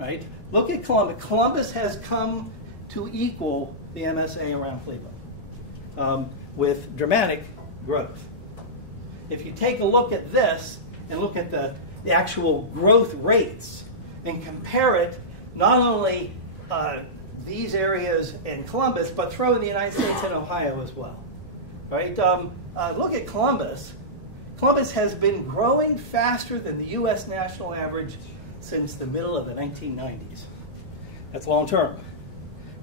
Right? Look at Columbus. Columbus has come to equal the MSA around Cleveland with dramatic growth. If you take a look at this and look at the actual growth rates and compare it, not only these areas in Columbus, but throw in the United States and Ohio as well. Right? Look at Columbus. Columbus has been growing faster than the U.S. national average since the middle of the 1990s. That's long term.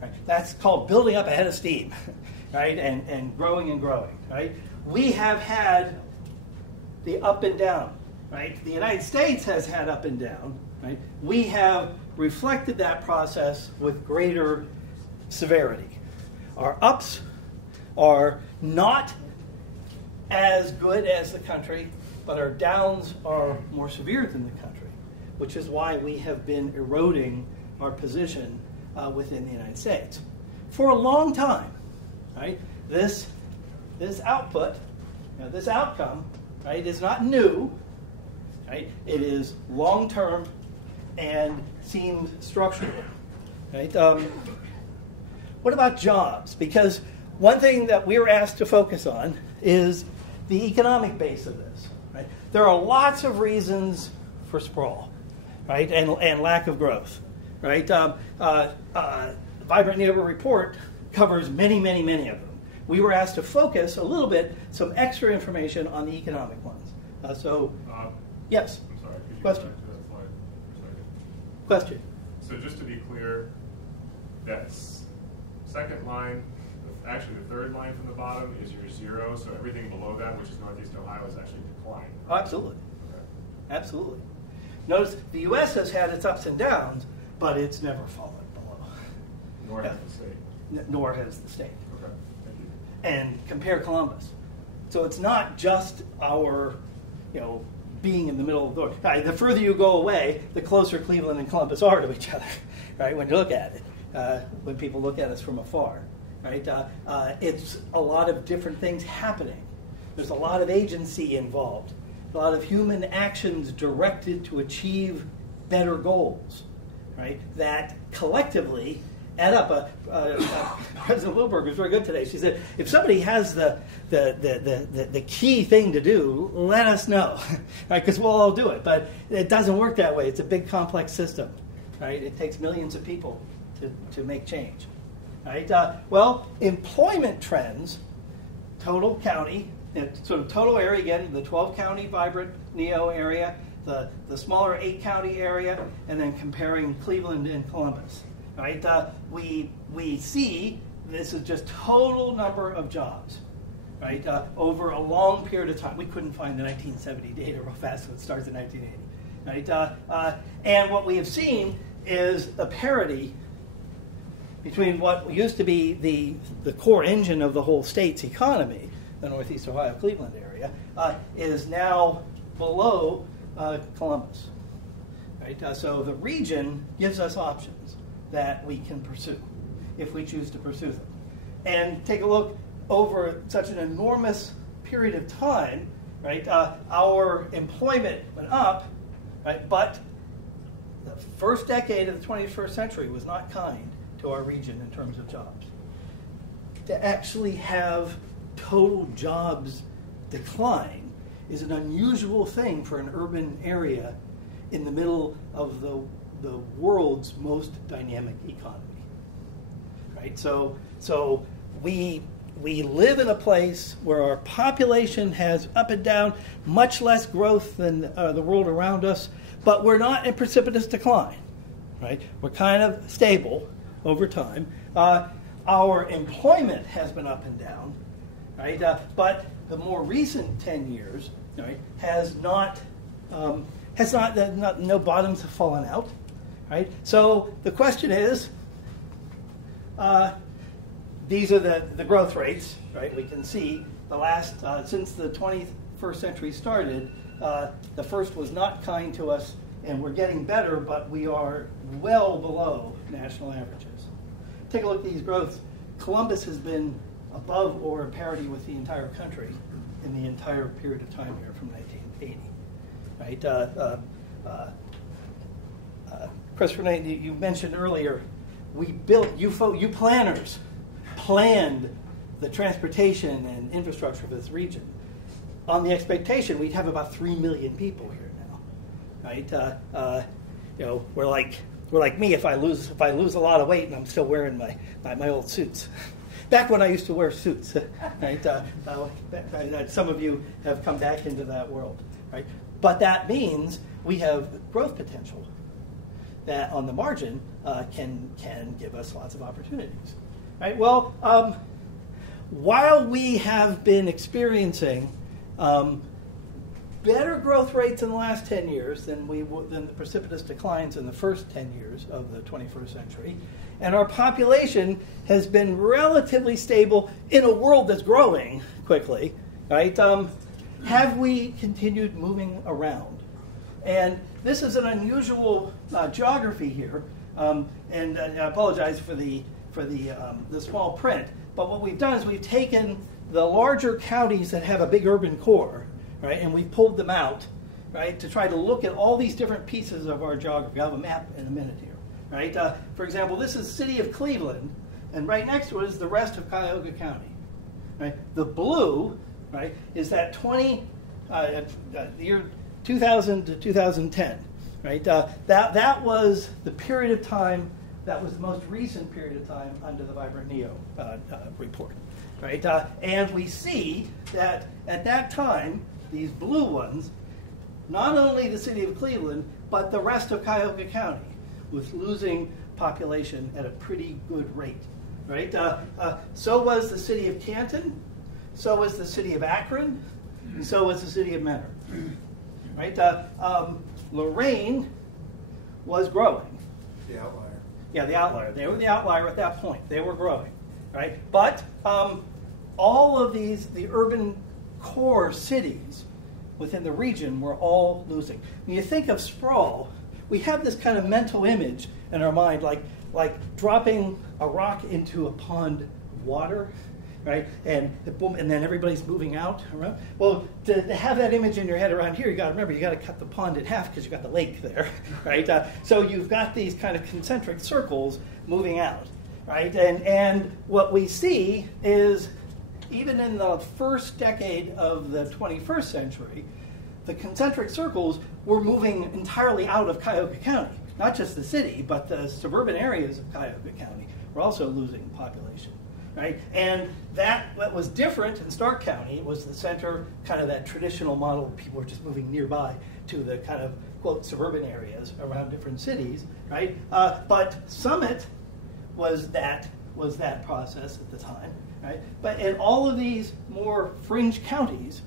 Right? That's called building up ahead of steam, right? And growing and growing. Right? We have had the up and down. Right? The United States has had up and down. Right? We have reflected that process with greater severity. Our ups are not as good as the country, but our downs are more severe than the country, which is why we have been eroding our position within the United States. For a long time, right, this output, this outcome, right, is not new, right? It is long-term and seems structural, right? What about jobs? Because one thing that we were asked to focus on is the economic base of this, right? There are lots of reasons for sprawl, right, and lack of growth, right? Vibrant Neo report covers many, many, many of them. We were asked to focus a little bit, some extra information on the economic ones. Yes. I'm sorry. Could you Question. go back to that slide for a second? Question. So just to be clear, that second line Actually, the third line from the bottom is your zero, so everything below that, which is Northeast Ohio, is actually decline. Oh, absolutely. Okay. Absolutely. Notice the U.S. has had its ups and downs, but it's never fallen below. Nor has the state. Nor has the state. Okay, thank you. And compare Columbus. So it's not just our, being in the middle of the door. Right, the further you go away, the closer Cleveland and Columbus are to each other, right, when you look at it, when people look at us from afar. Right? It's a lot of different things happening. There's a lot of agency involved, a lot of human actions directed to achieve better goals, right, that collectively add up. President Wilberg was very good today. She said, if somebody has the key thing to do, let us know, right, because we'll all do it. But it doesn't work that way. It's a big, complex system. Right? It takes millions of people to make change. Right? Well, employment trends, total county, sort of total area again, the 12-county vibrant NEO area, the smaller 8-county area, and then comparing Cleveland and Columbus. Right? We see this is just total number of jobs, right? Over a long period of time. We couldn't find the 1970 data real fast, so it starts in 1980. Right? And what we have seen is a parity between what used to be the core engine of the whole state's economy, the Northeast Ohio, Cleveland area, is now below Columbus. Right? So the region gives us options that we can pursue if we choose to pursue them. And take a look over such an enormous period of time, right? Our employment went up, right? But the first decade of the 21st century was not kind to our region in terms of jobs. To actually have total jobs decline is an unusual thing for an urban area in the middle of the world's most dynamic economy. Right? So we live in a place where our population has up and down much less growth than the world around us, but we're not in precipitous decline. Right? We're kind of stable over time. Our employment has been up and down, right? But the more recent 10 years, right, no bottoms have fallen out, right? So the question is, these are the growth rates, right? We can see the last, since the 21st century started, the first was not kind to us, and we're getting better, but we are well below national averages. Take a look at these growths. Columbus has been above or in parity with the entire country in the entire period of time here from 1980. Right? Christopher, you mentioned earlier, we built, you planners planned the transportation and infrastructure of this region on the expectation we'd have about 3 million people here now. Right? We're like me if I lose a lot of weight and I'm still wearing my old suits. Back when I used to wear suits, right? Some of you have come back into that world, right? But that means we have growth potential that, on the margin, can give us lots of opportunities, right? Well, while we have been experiencing better growth rates in the last 10 years than the precipitous declines in the first 10 years of the 21st century, and our population has been relatively stable in a world that's growing quickly, right? Have we continued moving around? And this is an unusual geography here, and I apologize for the small print. But what we've done is we've taken the larger counties that have a big urban core, right, and we've pulled them out, right, to try to look at all these different pieces of our geography. I'll have a map in a minute here. Right? For example, this is the city of Cleveland, and right next to it is the rest of Cuyahoga County. Right? The blue, right, is that year 2000 to 2010. Right? That was the period of time. That was the most recent period of time under the Vibrant NEO report. Right? And we see that at that time, these blue ones, not only the city of Cleveland, but the rest of Cuyahoga County was losing population at a pretty good rate. right? So was the city of Canton, so was the city of Akron, and so was the city of Mentor, right? Lorraine was growing. The outlier. Yeah, the outlier. They were the outlier at that point. They were growing, right? But all of these, the urban core cities within the region were all losing. When you think of sprawl, we have this kind of mental image in our mind, like dropping a rock into a pond of water, right? And boom, and then everybody's moving out. Right? Well, to have that image in your head around here, you got to remember you got to cut the pond in half because you got the lake there, right? So you've got these kind of concentric circles moving out, right? And what we see is even in the first decade of the 21st century, the concentric circles were moving entirely out of Cuyahoga County. Not just the city, but the suburban areas of Cuyahoga County were also losing population, right? And what was different in Stark County was the center, kind of that traditional model. People were just moving nearby to the kind of, quote, suburban areas around different cities, right? But Summit was that process at the time, right? But in all of these more fringe counties,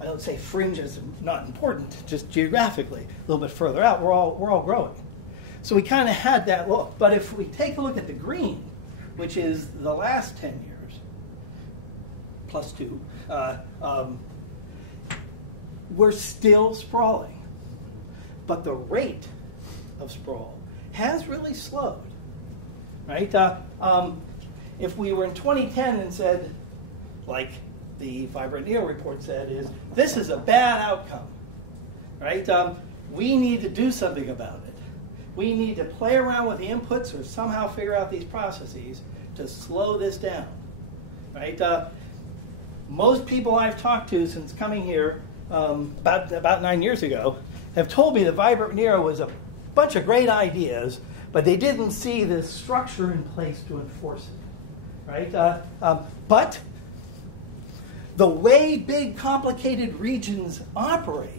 I don't say fringe as not important, just geographically, a little bit further out, we're all growing. So we kind of had that look. But if we take a look at the green, which is the last 10 years, plus 2, we're still sprawling. But the rate of sprawl has really slowed, right? If we were in 2010 and said, like the Vibrant Neo report said, is this is a bad outcome, right? We need to do something about it. We need to play around with the inputs or somehow figure out these processes to slow this down, right? Most people I've talked to since coming here about 9 years ago have told me that Vibrant Neo was a bunch of great ideas, but they didn't see this structure in place to enforce it, right? But the way big, complicated regions operate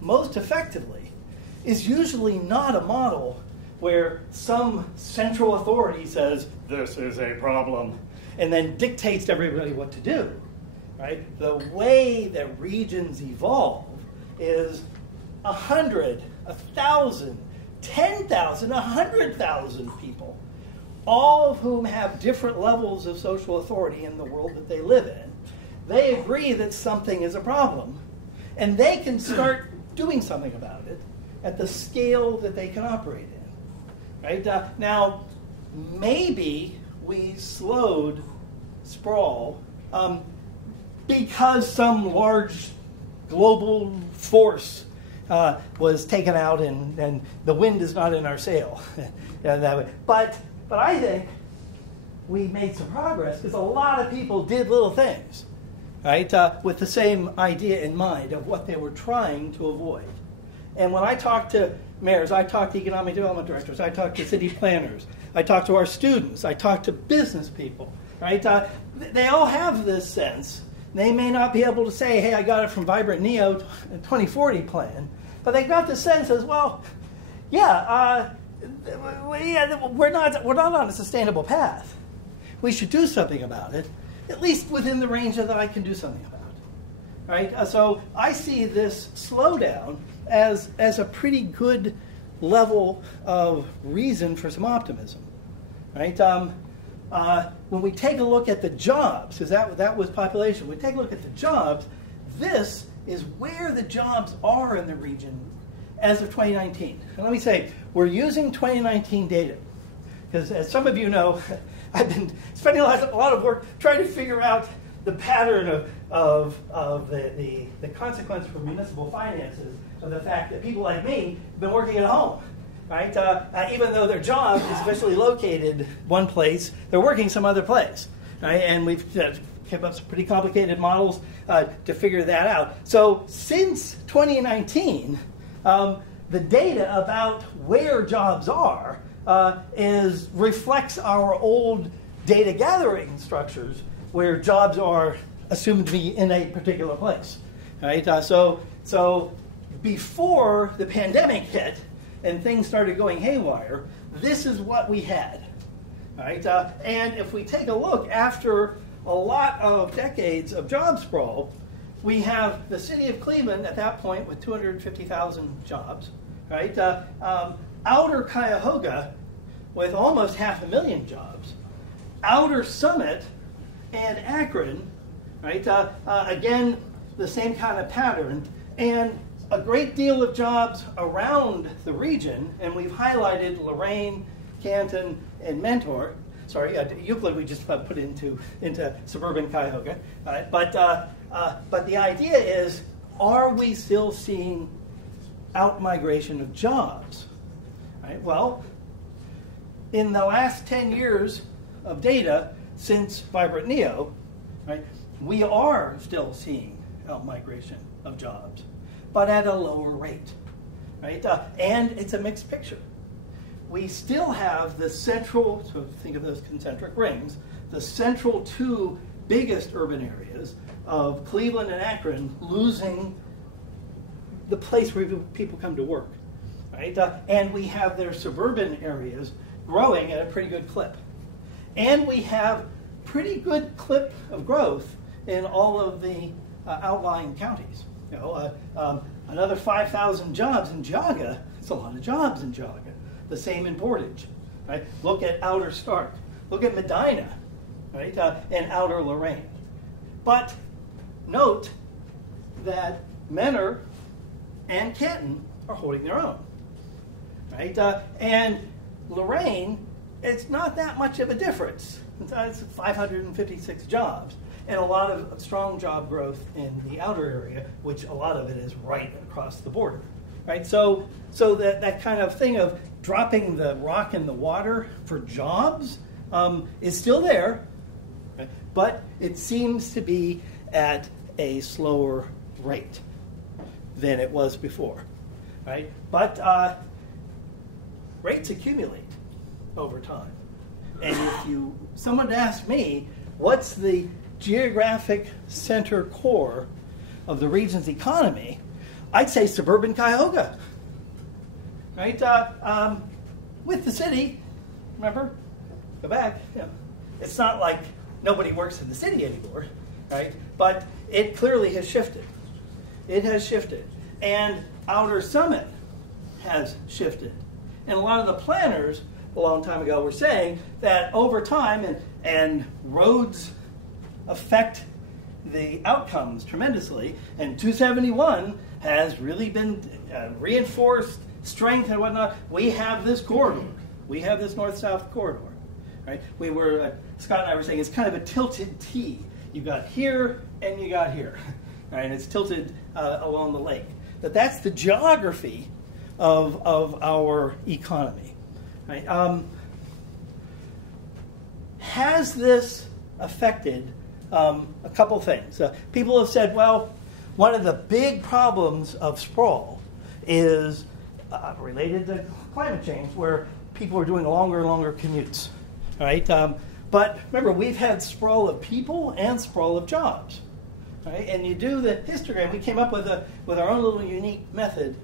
most effectively is usually not a model where some central authority says, this is a problem, and then dictates to everybody what to do, right? The way that regions evolve is 100, 1,000, 10,000, 100,000 people, all of whom have different levels of social authority in the world that they live in. They agree that something is a problem, and they can start doing something about it at the scale that they can operate in, right? Now, maybe we slowed sprawl because some large global force was taken out and the wind is not in our sail. That way. But I think we made some progress because a lot of people did little things, right, with the same idea in mind of what they were trying to avoid. And when I talk to mayors, I talk to economic development directors, I talk to city planners, I talk to our students, I talk to business people, right? They all have this sense. They may not be able to say, hey, I got it from Vibrant Neo 2040 plan, but they got the sense as, well, yeah, we're not on a sustainable path. We should do something about it, at least within the range that I can do something about it, right? So I see this slowdown as a pretty good level of reason for some optimism, right? When we take a look at the jobs, because that was population, we take a look at the jobs, this is where the jobs are in the region as of 2019. And let me say, we're using 2019 data, because as some of you know, I've been spending a lot of work trying to figure out the pattern of the consequence for municipal finances of the fact that people like me have been working at home, right? Even though their job is officially located one place, they're working some other place, right? And we've come up some pretty complicated models to figure that out. So since 2019, the data about where jobs are reflects our old data gathering structures where jobs are assumed to be in a particular place, right? So before the pandemic hit and things started going haywire, this is what we had, Right? And if we take a look, after a lot of decades of job sprawl, we have the city of Cleveland at that point with 250,000 jobs, right? Outer Cuyahoga with almost 500,000 jobs. Outer Summit and Akron, right? Again, the same kind of pattern, and a great deal of jobs around the region, and we've highlighted Lorain, Canton, and Mentor. Sorry, Euclid we just put into suburban Cuyahoga. But the idea is, are we still seeing out-migration of jobs? Right? Well, in the last 10 years of data since Vibrant Neo, right, we are still seeing out-migration of jobs, but at a lower rate. Right? And it's a mixed picture. We still have the central, so think of those concentric rings, the central two biggest urban areas of Cleveland and Akron losing the place where people come to work. Right? And we have their suburban areas growing at a pretty good clip. And we have pretty good clip of growth in all of the outlying counties. You know, another 5,000 jobs in Geauga. It's a lot of jobs in Geauga. The same in Portage. Right? Look at Outer Stark. Look at Medina, right? And Outer Lorain. But note that Mentor and Canton are holding their own. Right? And Lorain, it's not that much of a difference. It's 556 jobs. And a lot of strong job growth in the outer area, which a lot of it is right across the border. Right? So that kind of thing of dropping the rock in the water for jobs is still there, right? But it seems to be at a slower rate than it was before. Right? But rates accumulate over time. And if someone asked me, what's the geographic center core of the region's economy, I'd say suburban Cuyahoga. Right? With the city, remember? Go back. You know, it's not like nobody works in the city anymore, right? But it clearly has shifted. It has shifted. And Outer Summit has shifted. And a lot of the planners a long time ago were saying that over time, and roads affect the outcomes tremendously, and 271 has really been reinforced strength and whatnot. We have this corridor. We have this north-south corridor. Right? We were, Scott and I were saying, it's kind of a tilted T. You got here and you got here. Right? And it's tilted along the lake. But that's the geography of our economy. Right? Has this affected a couple things? People have said, well, one of the big problems of sprawl is related to climate change, where people are doing longer and longer commutes. Right? But remember, we've had sprawl of people and sprawl of jobs. Right? And you do the histogram. We came up with our own little unique method,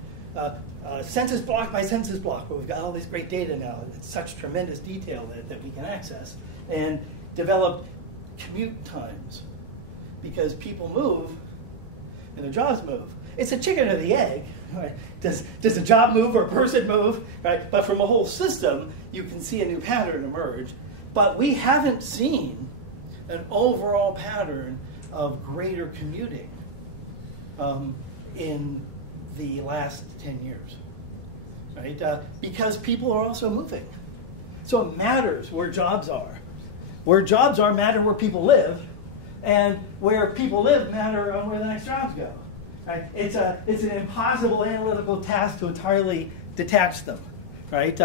census block by census block, where we've got all this great data now in such tremendous detail that we can access, and developed commute times, because people move and their jobs move. It's a chicken or the egg. Right? Does a job move or a person move? Right? But from a whole system, you can see a new pattern emerge. But we haven't seen an overall pattern of greater commuting in the last 10 years. Right? Because people are also moving. So it matters where jobs are. Where jobs are matter where people live, and where people live matter on where the next jobs go. Right? It's an impossible analytical task to entirely detach them. Right?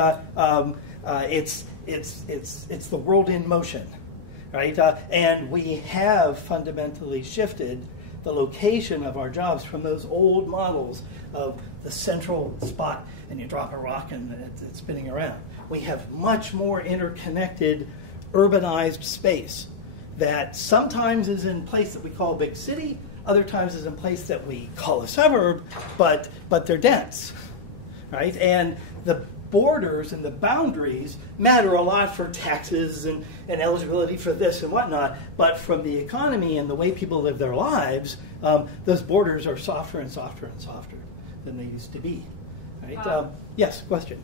It's the world in motion. Right? And we have fundamentally shifted the location of our jobs from those old models of the central spot, and you drop a rock and it's spinning around. We have much more interconnected, urbanized space that sometimes is in a place that we call a big city, other times is in a place that we call a suburb, but they're dense, right? And the borders and the boundaries matter a lot for taxes and eligibility for this and whatnot, but from the economy and the way people live their lives, those borders are softer and softer and softer than they used to be. Right? Yes, question.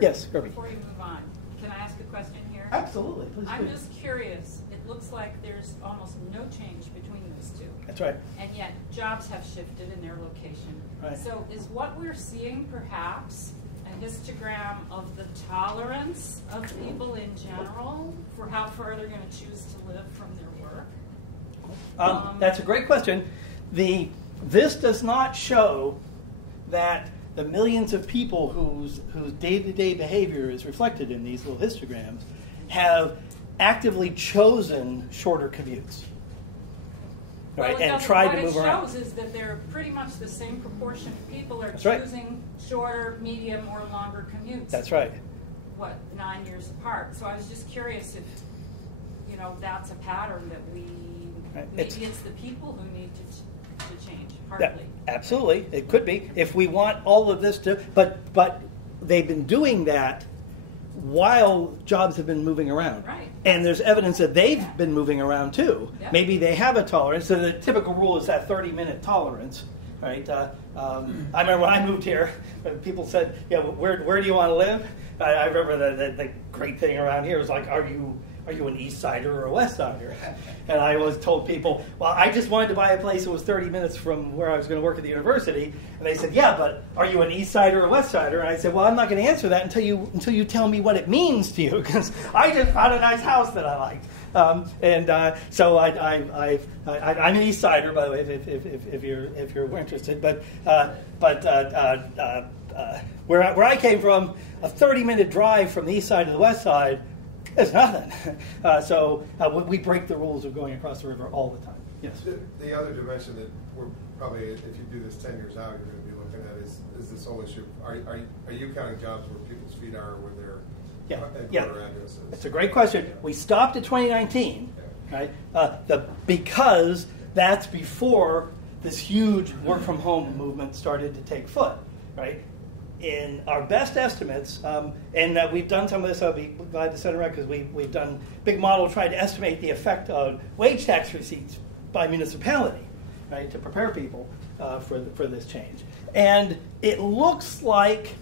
Yes, Kirby. Before you move on, can I ask a question here? Absolutely. Please I'm do. just curious. It looks like there's almost no change between those two. That's right. And yet jobs have shifted in their location. Right. So is what we're seeing perhaps a histogram of the tolerance of people in general for how far they're going to choose to live from their work? That's a great question. This does not show that the millions of people whose day-to-day behavior is reflected in these little histograms have actively chosen shorter commutes. Right, and tried to move around. What it shows is that they're pretty much the same proportion of people are That's right. choosing shorter, medium, or longer commutes. That's right. 9 years apart. So I was just curious if, that's a pattern that maybe it's the people who need to change, partly. Absolutely, it could be. If we want all of this to, but they've been doing that while jobs have been moving around. Right. And there's evidence that they've been moving around too. Yep. Maybe they have a tolerance. So the typical rule is that 30-minute tolerance, right? I remember when I moved here, people said, "Yeah, where do you want to live?" I remember the great thing around here was like, "Are you an East Sider or a West Sider?" And I always told people, well, I just wanted to buy a place that was 30 minutes from where I was going to work at the university. And they said, yeah, but are you an East Sider or a West Sider? And I said, well, I'm not going to answer that until you tell me what it means to you, because I just found a nice house that I liked. So I'm an East Sider, by the way, if you're interested. But where I came from, a 30-minute drive from the East Side to the West Side, it's nothing. So we break the rules of going across the river all the time. Yes. The other dimension that we're probably, if you do this 10 years out, you're going to be looking at is this whole issue. Are you counting jobs where people's feet are, where their headquarter addresses? It's a great question. We stopped at 2019, right? Because that's before this huge work from home movement started to take foot, right? In our best estimates, and we've done some of this, I'll be glad to send around because we've done big model trying to estimate the effect of wage tax receipts by municipality, right, to prepare people for this change. And it looks like,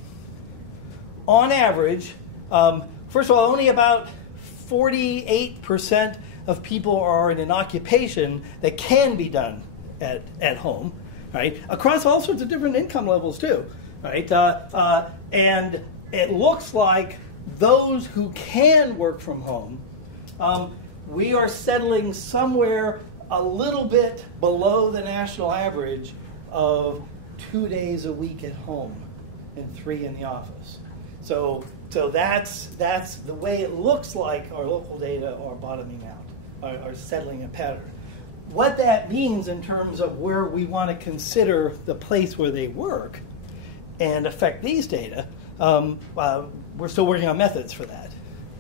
on average, first of all, only about 48% of people are in an occupation that can be done at home, right, across all sorts of different income levels too. Right, and it looks like those who can work from home, we are settling somewhere a little bit below the national average of 2 days a week at home and 3 in the office. So that's the way it looks like our local data are bottoming out, are settling a pattern. What that means in terms of where we want to consider the place where they work and affect these data, we're still working on methods for that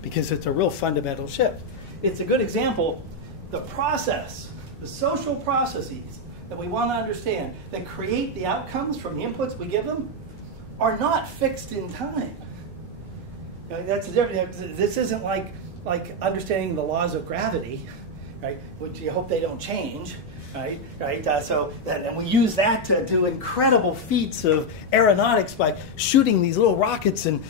because it's a real fundamental shift. It's a good example. The process, the social processes that we want to understand that create the outcomes from the inputs we give them are not fixed in time. That's different. This isn't like understanding the laws of gravity, right? Which you hope they don't change. Right. And we use that to do incredible feats of aeronautics by shooting these little rockets and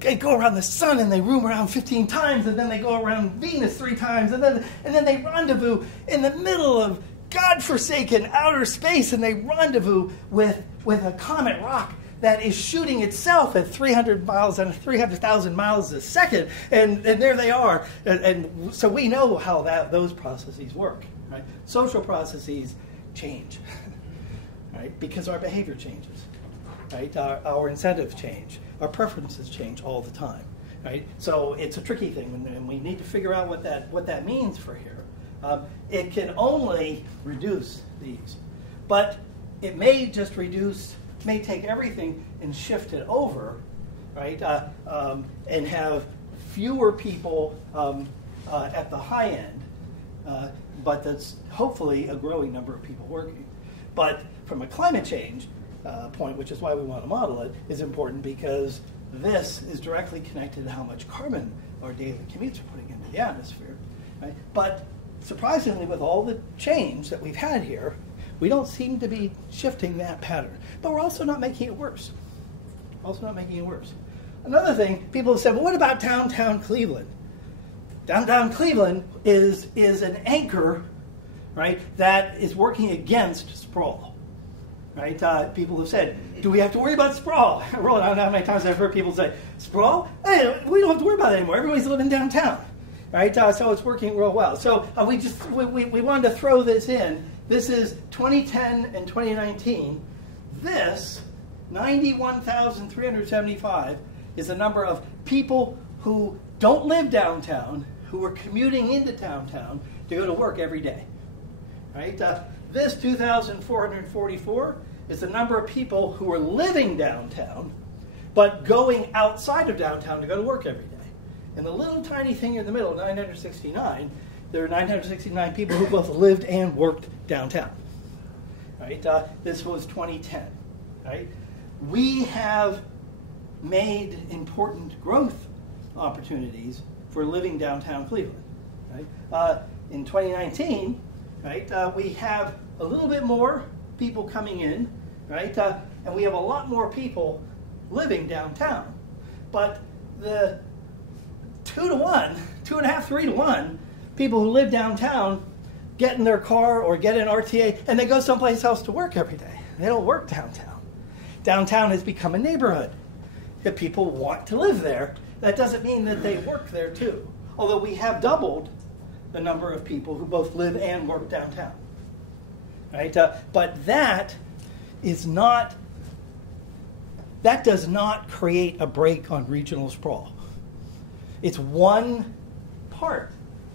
they go around the sun and they room around 15 times, and then they go around Venus 3 times, and then they rendezvous in the middle of godforsaken outer space, and they rendezvous with a comet rock that is shooting itself at 300 miles and 300,000 miles a second, and there they are, and so we know how those processes work. Right? Social processes change, right? Because our behavior changes, right? Our incentives change, our preferences change all the time, right? So it's a tricky thing, and we need to figure out what that means for here. It can only reduce these, but it may just reduce, may take everything and shift it over, right? And have fewer people at the high end. But that's hopefully a growing number of people working. But from a climate change, point, which is why we want to model it, is important because this is directly connected to how much carbon our daily commutes are putting into the atmosphere. Right? But surprisingly, with all the change that we've had here, we don't seem to be shifting that pattern. But we're also not making it worse. Another thing, people have said, well, what about downtown Cleveland? Downtown Cleveland is an anchor, right, that is working against sprawl. Right? People have said, do we have to worry about sprawl? I don't know how many times I've heard people say, sprawl? Hey, we don't have to worry about it anymore. Everybody's living downtown. Right? So it's working real well. So we wanted to throw this in. This is 2010 and 2019. This, 91,375, is the number of people who don't live downtown, who are commuting into downtown to go to work every day. Right? This 2,444 is the number of people who are living downtown, but going outside of downtown to go to work every day. And the little tiny thing in the middle, 969, there are 969 people who both lived and worked downtown. Right? This was 2010. Right? We have made important growth opportunities for living downtown Cleveland. Right? In 2019, right, we have a little bit more people coming in, right, and we have a lot more people living downtown. But the 2.5, 3 to 1 people who live downtown get in their car or get an RTA and they go someplace else to work every day. They don't work downtown. Downtown has become a neighborhood. If people want to live there, that doesn't mean that they work there too. Although we have doubled the number of people who both live and work downtown. Right? But that does not create a break on regional sprawl. It's one part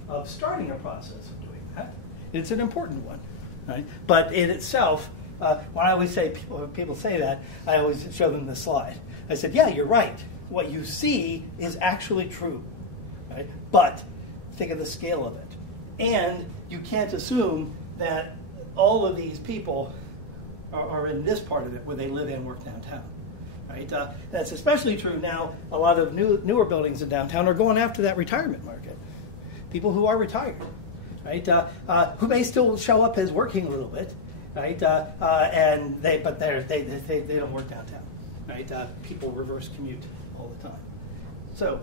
of starting a process of doing that. It's an important one. Right? But in itself, when I always say, people say that, I always show them this slide. I said, yeah, you're right. What you see is actually true. Right? But think of the scale of it. And you can't assume that all of these people are in this part of it where they live and work downtown. Right? That's especially true now. A lot of newer buildings in downtown are going after that retirement market. People who are retired, right? Who may still show up as working a little bit, right? And they don't work downtown, right? People reverse commute all the time. So,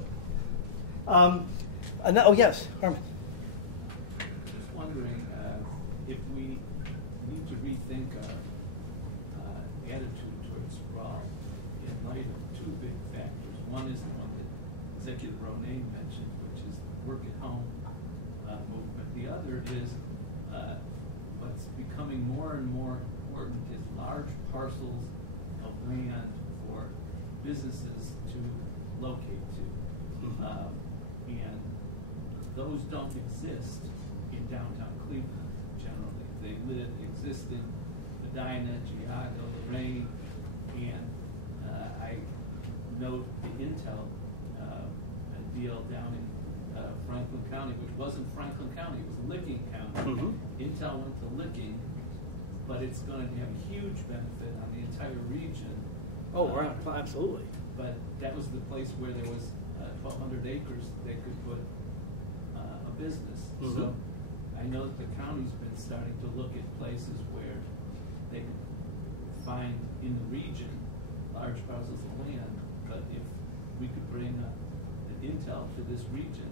oh yes, Harmon. Just wondering if we need to rethink our attitude towards sprawl in light of two big factors. One is the one that Executive Romaine mentioned, which is the work at home movement. The other is what's becoming more and more important is large parcels of land for businesses to locate to. And those don't exist in downtown Cleveland generally. They exist in Medina, Giago, Lorraine, and I note the Intel deal down in Franklin County, which wasn't Franklin County, it was Licking County. Mm-hmm. Intel went to Licking, but it's going to have a huge benefit on the entire region. Oh, right, absolutely. But that was the place where there was 1,200 acres they could put a business. Mm-hmm. So I know that the county's been starting to look at places where they could find in the region large parcels of land, but if we could bring an Intel to this region,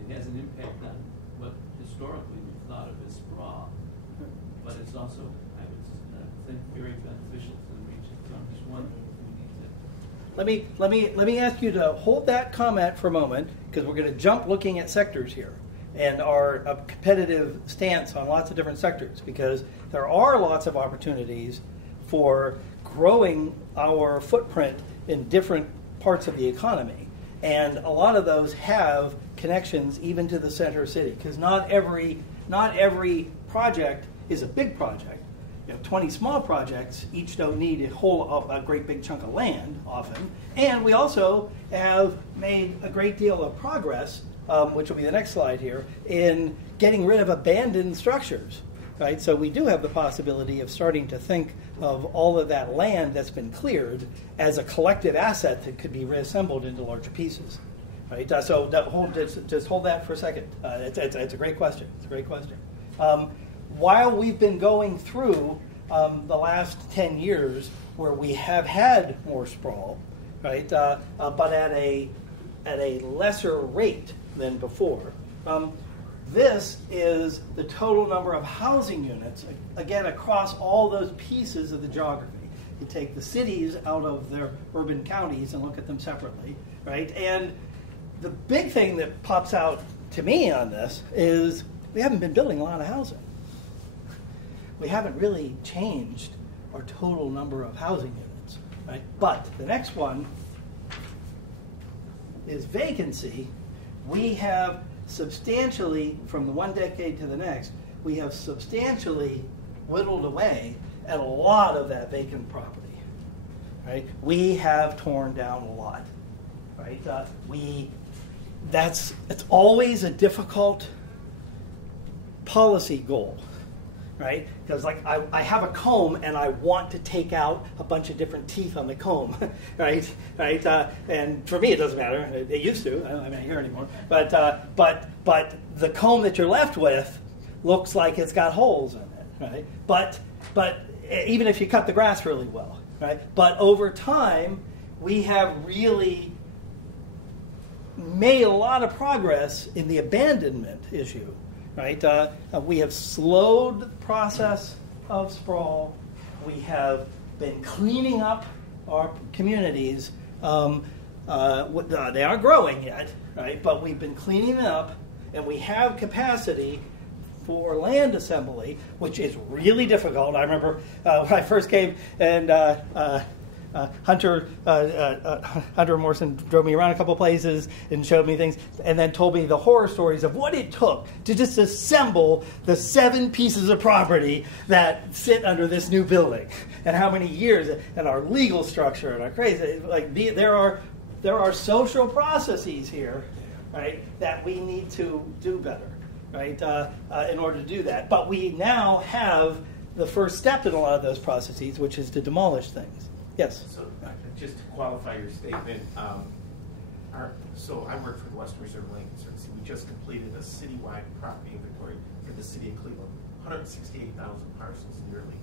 it has an impact on what historically we've thought of as sprawl, but it's also, I would think, very beneficial to the region. So I'm just wondering if we need to... Let me ask you to hold that comment for a moment, because we're going to jump looking at sectors here and our competitive stance on lots of different sectors, because there are lots of opportunities for growing our footprint in different parts of the economy. And a lot of those have connections even to the center city, because not every project is a big project. You have 20 small projects, each don't need a great big chunk of land often. And we also have made a great deal of progress, which will be the next slide here, in getting rid of abandoned structures. right? So we do have the possibility of starting to think of all of that land that's been cleared as a collective asset that could be reassembled into larger pieces, right? So just hold that for a second. It's a great question. It's a great question. While we've been going through the last 10 years where we have had more sprawl, right, but at a lesser rate than before, this is the total number of housing units, again, across all those pieces of the geography. You take the cities out of their urban counties and look at them separately, right? And the big thing that pops out to me on this is we haven't been building a lot of housing. We haven't really changed our total number of housing units, right? But the next one is vacancy. We have substantially, from the one decade to the next, we have substantially whittled away at a lot of that vacant property, right? We have torn down a lot, right? It's always a difficult policy goal, right? Because like I have a comb and I want to take out a bunch of different teeth on the comb, right? And for me, it doesn't matter. It used to. I don't have any hair anymore. But the comb that you're left with looks like it's got holes in it, right? But even if you cut the grass really well, right? But over time, we have really made a lot of progress in the abandonment issue. Right? We have slowed the process of sprawl. We have been cleaning up our communities. They aren't growing yet, right? But we've been cleaning them up, and we have capacity for land assembly, which is really difficult. I remember when I first came, and Hunter Morrison drove me around a couple places and showed me things, and then told me the horror stories of what it took to just assemble the 7 pieces of property that sit under this new building, and how many years, and our legal structure, and our crazy. There are social processes here, right, that we need to do better, right, in order to do that. But we now have the first step in a lot of those processes, which is to demolish things. Yes. So just to qualify your statement, so I work for the Western Reserve Land Conservancy. We just completed a citywide property inventory for the city of Cleveland, 168,000 parcels nearly.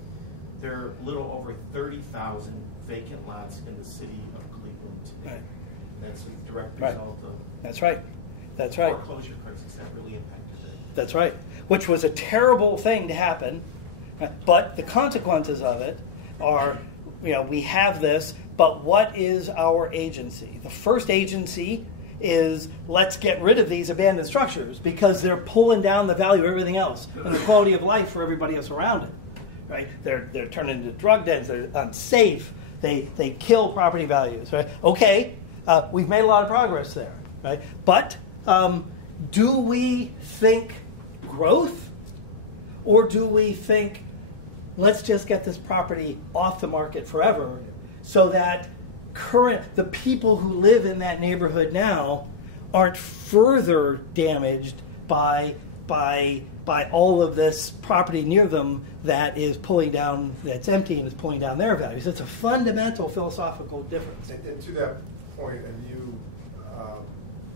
There are a little over 30,000 vacant lots in the city of Cleveland today. Right. That's a direct result of That's right. foreclosure crisis that really impacted it. That's right. Which was a terrible thing to happen, but the consequences of it are, we have this, but what is our agency? The first agency is let's get rid of these abandoned structures because they're pulling down the value of everything else and the quality of life for everybody else around it. Right? They're turning into drug dens. They're unsafe. They kill property values. Right? Okay, we've made a lot of progress there. Right? But do we think growth, or do we think let's just get this property off the market forever so that the people who live in that neighborhood now aren't further damaged by all of this property near them that is pulling down, that's empty and is pulling down their values. It's a fundamental philosophical difference. And to that point, and you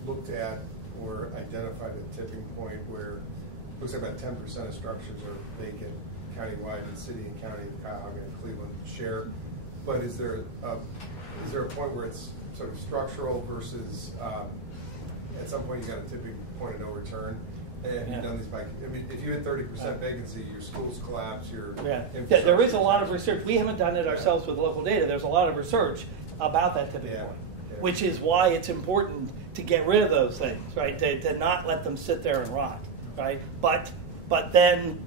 looked at or identified a tipping point where it looks like about 10% of structures are vacant countywide, in city and county, Cuyahoga and Cleveland share. But is there a point where it's sort of structural versus at some point you got a tipping point of no return? And you've done these if you hit 30% vacancy, your schools collapse, your infrastructure. There is a lot of research. We haven't done it ourselves with local data. There's a lot of research about that tipping point, which is why it's important to get rid of those things, right? To not let them sit there and rot, right? But then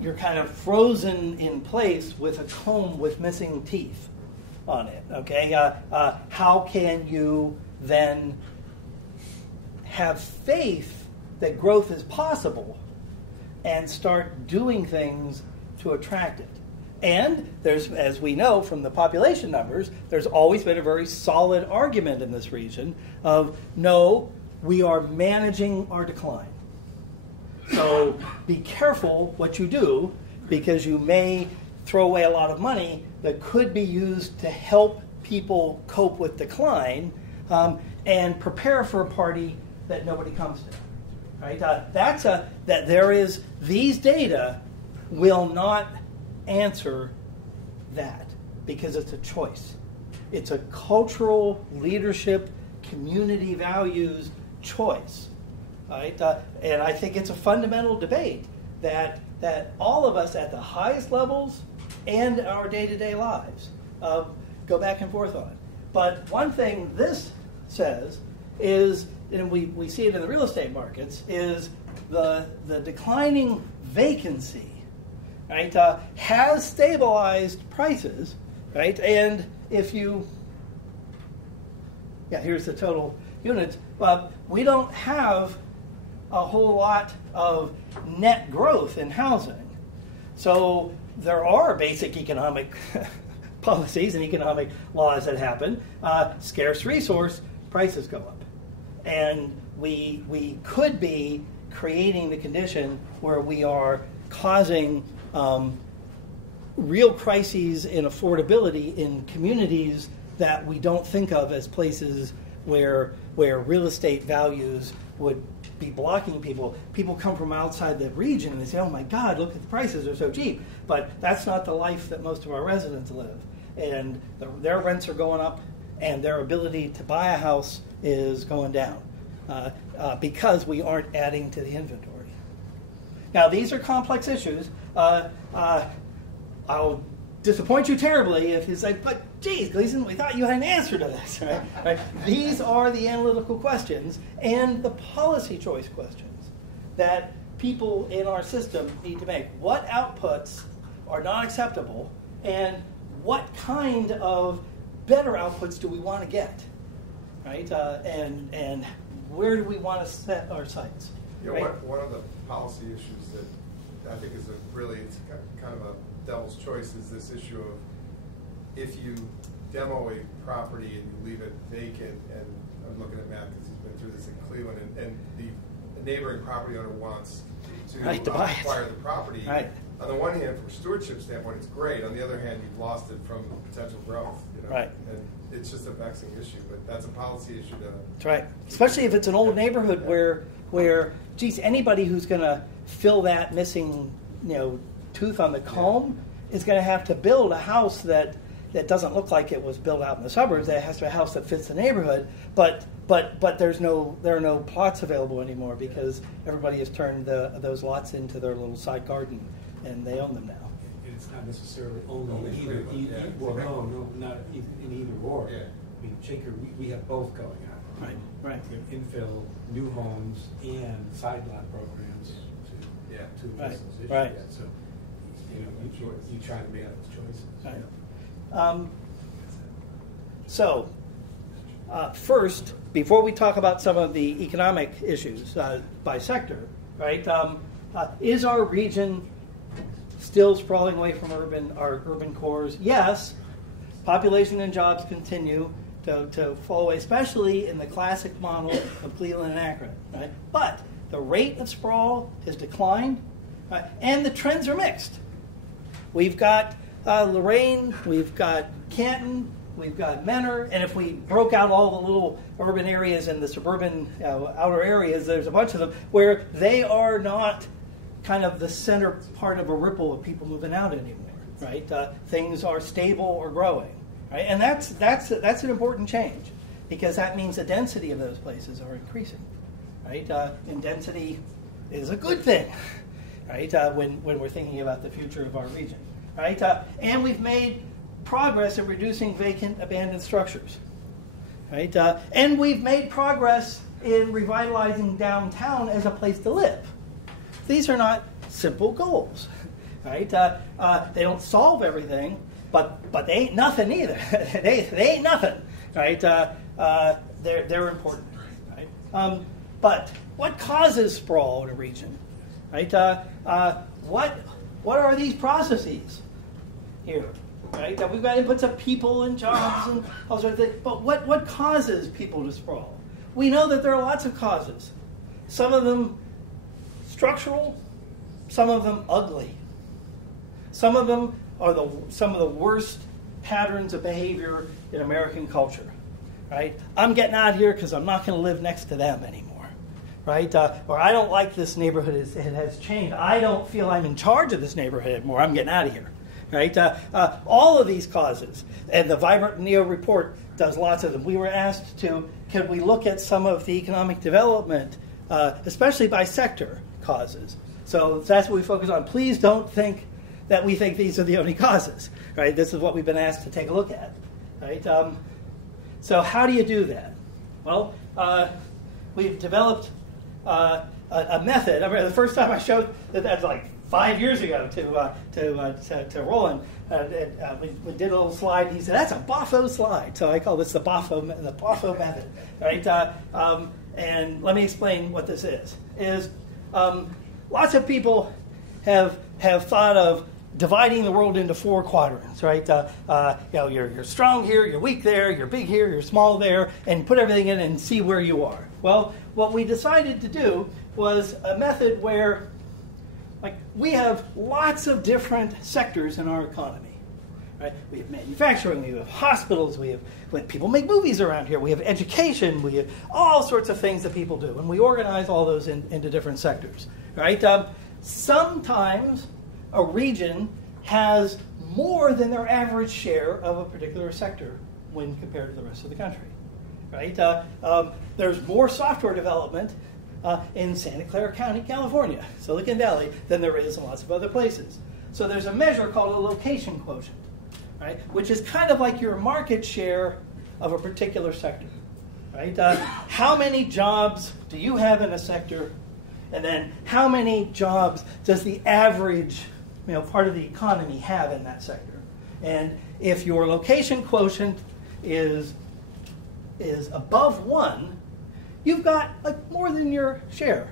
you're kind of frozen in place with a comb with missing teeth on it, okay? How can you then have faith that growth is possible and start doing things to attract it? And there's, as we know from the population numbers, there's always been a very solid argument in this region of, no, we are managing our decline. So be careful what you do, because you may throw away a lot of money that could be used to help people cope with decline, and prepare for a party that nobody comes to. Right? That there is, these data will not answer that, because it's a choice. It's a cultural leadership, community values choice. Right? And I think it's a fundamental debate that all of us at the highest levels and our day-to-day lives go back and forth on. But one thing this says is, and we see it in the real estate markets, is the declining vacancy, right, has stabilized prices, right? And if you, here's the total units, but we don't have a whole lot of net growth in housing. So there are basic economic policies and economic laws that happen. Scarce resource, prices go up. And we could be creating the condition where we are causing real crises in affordability in communities that we don't think of as places where real estate values would be blocking people. People come from outside the region and they say, oh my God, look at the prices, they're so cheap. But that's not the life that most of our residents live. And their rents are going up, and their ability to buy a house is going down because we aren't adding to the inventory. Now, these are complex issues. I'll disappoint you terribly if you say, but geez, Gleason, we thought you had an answer to this. Right? These are the analytical questions and the policy choice questions that people in our system need to make. What outputs are not acceptable, and what kind of better outputs do we want to get, right? And where do we want to set our sights? You know, right? one of the policy issues that I think is it's kind of a devil's choice is this issue of if you demo a property and you leave it vacant, and I'm looking at Matt because he's been through this in Cleveland, and the neighboring property owner wants to acquire the property. Right. On the one hand, from a stewardship standpoint, it's great. On the other hand, you've lost it from potential growth. You know? Right. And it's just a vexing issue, but that's a policy issue to. That's right. Especially if it's an old neighborhood where, geez, anybody who's going to fill that missing, tooth on the comb is going to have to build a house that doesn't look like it was built out in the suburbs. It has to be a house that fits the neighborhood, but there are no plots available anymore because everybody has turned those lots into their little side garden, and they own them now. And it's not necessarily only either. Well, no, not in either or. Yeah. I mean, Shaker, we have both going on. Right. We have infill, new homes, and side lot programs to address those issues. Right. So, you try to make those choices. Right. So, first, before we talk about some of the economic issues by sector, right? Is our region still sprawling away from our urban cores? Yes. Population and jobs continue to fall away, especially in the classic model of Cleveland and Akron, right? But the rate of sprawl has declined, and the trends are mixed. We've got Lorraine, we've got Canton, we've got Menor, and if we broke out all the little urban areas and the suburban outer areas, there's a bunch of them where they are not kind of the center part of a ripple of people moving out anymore, right? Things are stable or growing, right? And that's an important change because that means the density of those places are increasing, right? And density is a good thing, right? When we're thinking about the future of our region, right? And we've made progress in reducing vacant, abandoned structures, right? And we've made progress in revitalizing downtown as a place to live. These are not simple goals, right? They don't solve everything, but they ain't nothing either. they ain't nothing, right? They're important, right? But what causes sprawl in a region, right? What are these processes here, right? We've got inputs of people and jobs and all sorts of things, but what causes people to sprawl? We know that there are lots of causes. Some of them structural, some of them ugly. Some of them are some of the worst patterns of behavior in American culture, right? I'm getting out of here because I'm not going to live next to them anymore, right? Or I don't like this neighborhood, it has changed. I don't feel I'm in charge of this neighborhood anymore. I'm getting out of here, right? All of these causes, and the Vibrant Neo report does lots of them. We were asked can we look at some of the economic development, especially by sector causes. So that's what we focus on. Please don't think that we think these are the only causes, right? This is what we've been asked to take a look at, right? So how do you do that? Well, we've developed a method. I mean, the first time I showed that's like 5 years ago to Roland. We did a little slide, and he said, "That's a Boffo slide." So I call this the Boffo method, right? And let me explain what this is. Lots of people have thought of dividing the world into 4 quadrants, right? You're strong here, you're weak there, you're big here, you're small there, and put everything in and see where you are. Well, what we decided to do was a method where, we have lots of different sectors in our economy, right? We have manufacturing, we have hospitals, we have people make movies around here, we have education, we have all sorts of things that people do, and we organize all those into different sectors, right? Sometimes a region has more than their average share of a particular sector when compared to the rest of the country, right? There's more software development in Santa Clara County, California, Silicon Valley, than there is in lots of other places. So there's a measure called a location quotient, right, which is kind of like your market share of a particular sector, right? How many jobs do you have in a sector, and then how many jobs does the average part of the economy have in that sector? And if your location quotient is above 1, you've got more than your share.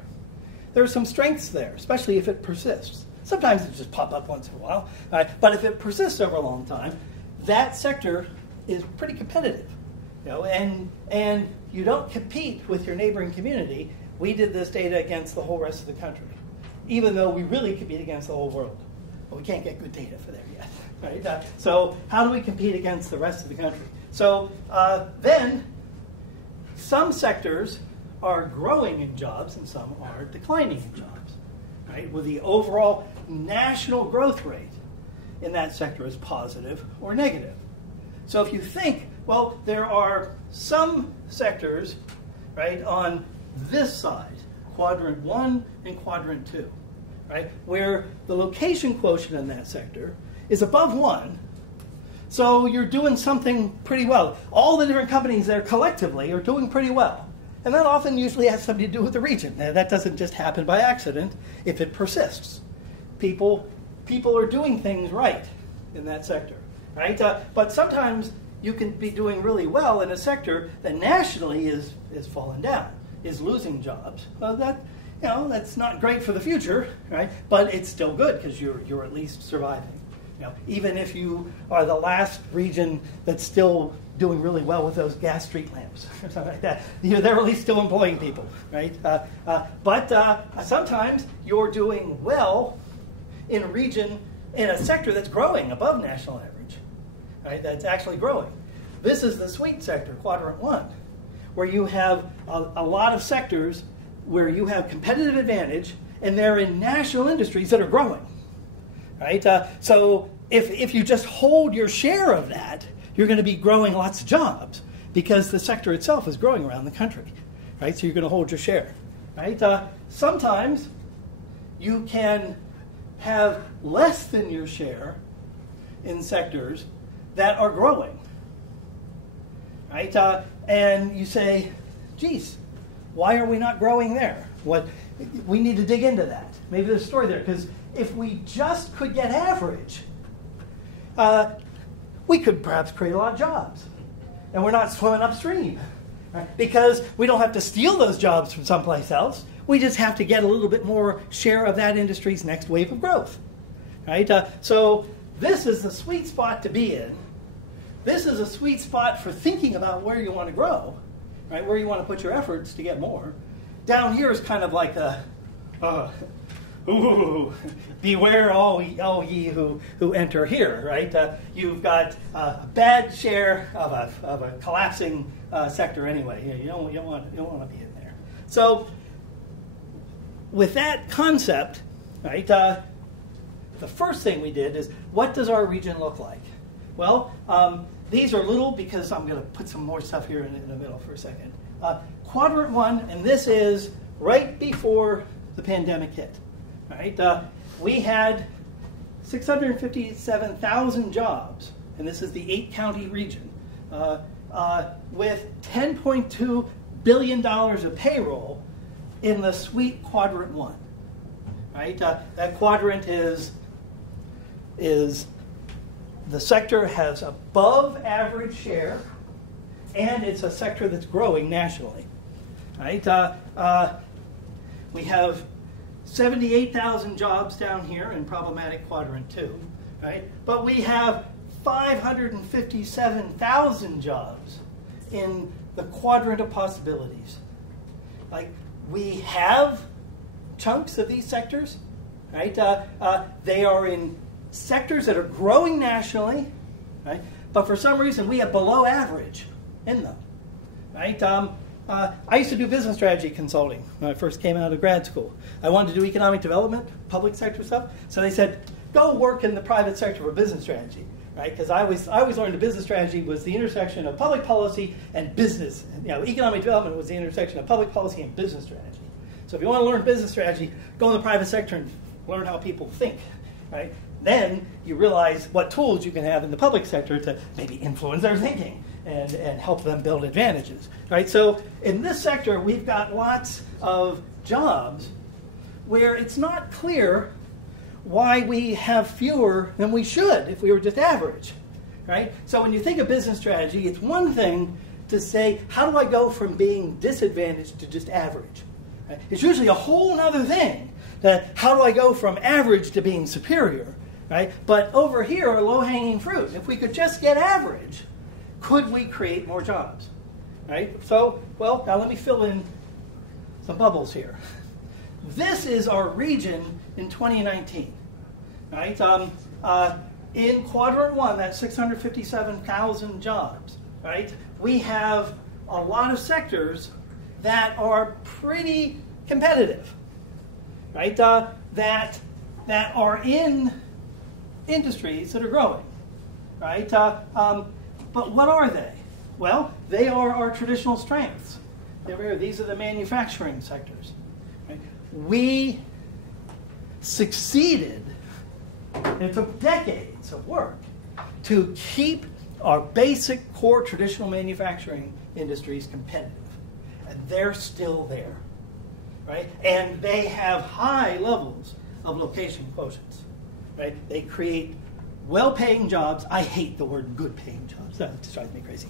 There's some strengths there, especially if it persists. Sometimes it just pop up once in a while, but if it persists over a long time, that sector is pretty competitive. And you don't compete with your neighboring community. We did this data against the whole rest of the country, even though we really compete against the whole world. But we can't get good data for there yet, right? So how do we compete against the rest of the country? So then some sectors are growing in jobs and some are declining in jobs, right? With the overall national growth rate in that sector is positive or negative. So if you think, well, there are some sectors, right, on this side, quadrant 1 and quadrant 2, right, where the location quotient in that sector is above 1, so you're doing something pretty well. All the different companies there collectively are doing pretty well. And that often usually has something to do with the region. Now, that doesn't just happen by accident if it persists. People are doing things right in that sector, right? But sometimes you can be doing really well in a sector that nationally is falling down, is losing jobs. Well, that's not great for the future, right? But it's still good because you're at least surviving. Even if you are the last region that's still doing really well with those gas street lamps or something like that, they're at least still employing people, right? But sometimes you're doing well in a region, in a sector that's growing above national average, right? That's actually growing. This is the sweet sector, quadrant 1, where you have a lot of sectors where you have competitive advantage, and they're in national industries that are growing, right? So if you just hold your share of that, you're going to be growing lots of jobs because the sector itself is growing around the country, right? So you're going to hold your share, right? Sometimes you can have less than your share in sectors that are growing, right? And you say, geez, why are we not growing there? We need to dig into that. Maybe there's a story there, because if we just could get average, we could perhaps create a lot of jobs. And we're not swimming upstream, right? Because we don't have to steal those jobs from someplace else. We just have to get a little bit more share of that industry's next wave of growth, right? So this is the sweet spot to be in. This is a sweet spot for thinking about where you want to grow, right? Where you want to put your efforts to get more. Down here is kind of like Ooh, beware all ye who enter here, right? You've got a bad share of a collapsing sector anyway. You don't want to be in there. So, with that concept, right? The first thing we did is, what does our region look like? Well, these are little because I'm going to put some more stuff here in the middle for a second. Quadrant 1, and this is right before the pandemic hit. Right? We had 657,000 jobs, and this is the 8-county region, with $10.2 billion of payroll in the sweet quadrant 1. Right? That quadrant is the sector has above average share, and it's a sector that's growing nationally. Right? We have 78,000 jobs down here in problematic quadrant 2, right? But we have 557,000 jobs in the quadrant of possibilities. Like, we have chunks of these sectors, right? They are in sectors that are growing nationally, right? But for some reason, we have below average in them, right? I used to do business strategy consulting when I first came out of grad school. I wanted to do economic development, public sector stuff. So they said, go work in the private sector for business strategy, right? Because I always learned that business strategy was the intersection of public policy and business. You know, economic development was the intersection of public policy and business strategy. So if you want to learn business strategy, go in the private sector and learn how people think, right? Then you realize what tools you can have in the public sector to maybe influence their thinking and help them build advantages, right? So in this sector, we've got lots of jobs where it's not clear why we have fewer than we should if we were just average, right? So when you think of business strategy, it's one thing to say, how do I go from being disadvantaged to just average? Right? It's usually a whole other thing, that how do I go from average to being superior, right? But over here are low-hanging fruit. If we could just get average, could we create more jobs, right? So, well, now let me fill in some bubbles here. This is our region in 2019, right? In quadrant 1, that's 657,000 jobs, right? We have a lot of sectors that are pretty competitive, right? That are in industries that are growing, right? But what are they? Well, they are our traditional strengths. These are the manufacturing sectors. Right? We succeeded, and it took decades of work, to keep our basic core traditional manufacturing industries competitive. And they're still there. Right? And they have high levels of location quotients. Right? They create well-paying jobs. I hate the word good-paying jobs. That just drives me crazy.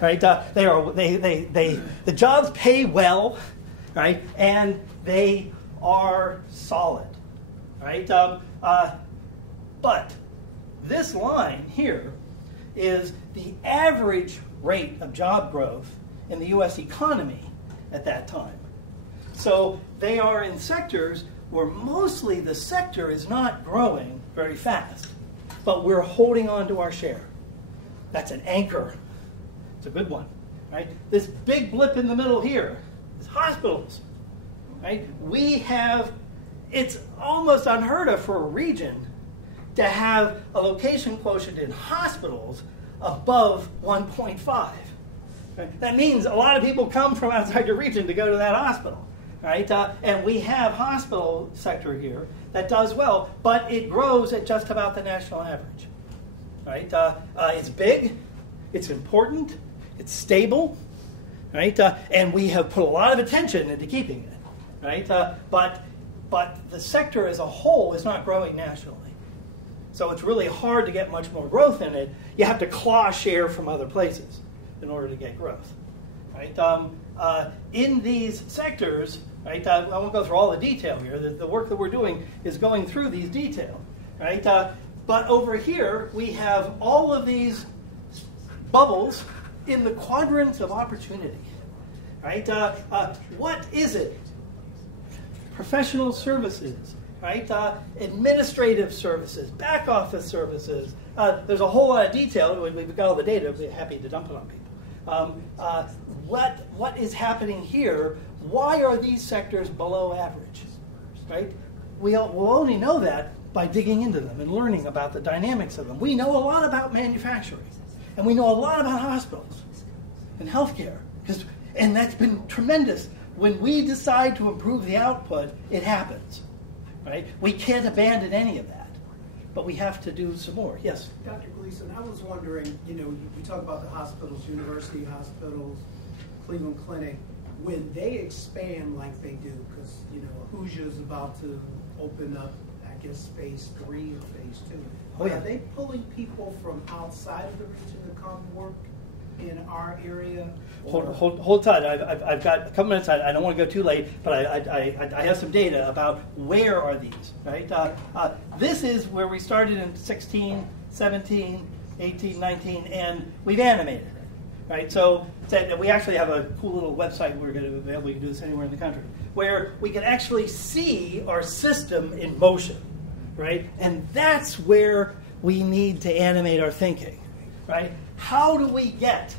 Right? The jobs pay well, right? And they are solid, right? But this line here is the average rate of job growth in the U.S. economy at that time. So they are in sectors where mostly the sector is not growing very fast, but we're holding on to our share. That's an anchor. It's a good one, right? This big blip in the middle here is hospitals, right? We have, it's almost unheard of for a region to have a location quotient in hospitals above 1.5. Right? That means a lot of people come from outside your region to go to that hospital, right? And we have hospital sector here that does well, but it grows at just about the national average, right? It's big, it's important, it's stable, right? And we have put a lot of attention into keeping it, right? But the sector as a whole is not growing nationally. So it's really hard to get much more growth in it. You have to claw share from other places in order to get growth, right? In these sectors, right? I won't go through all the detail here. The work that we're doing is going through these detail, right? But over here, we have all of these bubbles in the quadrants of opportunity, right? What is it professional services, right? Administrative services, back office services. There's a whole lot of detail. We've got all the data. We're happy to dump it on people. What is happening here? Why are these sectors below average, right? We'll only know that by digging into them and learning about the dynamics of them. We know a lot about manufacturing, and we know a lot about hospitals and healthcare, and that's been tremendous. When we decide to improve the output, it happens, right? We can't abandon any of that, but we have to do some more. Yes? Dr. Gleason, I was wondering, we talk about the hospitals, university hospitals, Cleveland Clinic, when they expand like they do, because, Hoosia's about to open up, I guess, phase 3 and phase 2. Oh, yeah. Are they pulling people from outside of the region to come work in our area? Hold tight. I've got a couple minutes. I don't want to go too late, but I have some data about where are these, right? This is where we started in 16, 17, 18, 19, and we've animated it, right? So we actually have a cool little website we're going to available. We can do this anywhere in the country, where we can actually see our system in motion, right? And that's where we need to animate our thinking, right? How do we get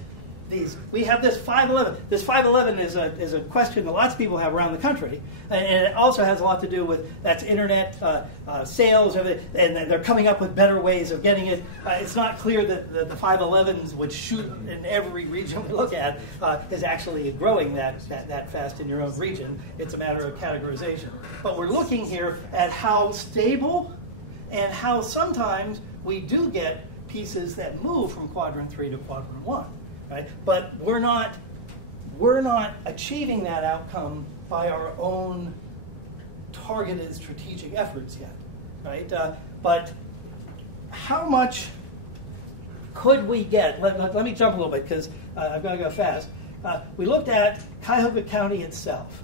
these? We have this 511. This 511 is a question that lots of people have around the country, and it also has a lot to do with that's internet sales, and they're coming up with better ways of getting it. It's not clear that the 511s would shoot in every region we look at is actually growing that fast in your own region. It's a matter of categorization. But we're looking here at how stable and how sometimes we do get pieces that move from quadrant 3 to quadrant 1, right? But we're not achieving that outcome by our own targeted strategic efforts yet, right? But how much could we get? Let me jump a little bit because I've got to go fast. We looked at Cuyahoga County itself,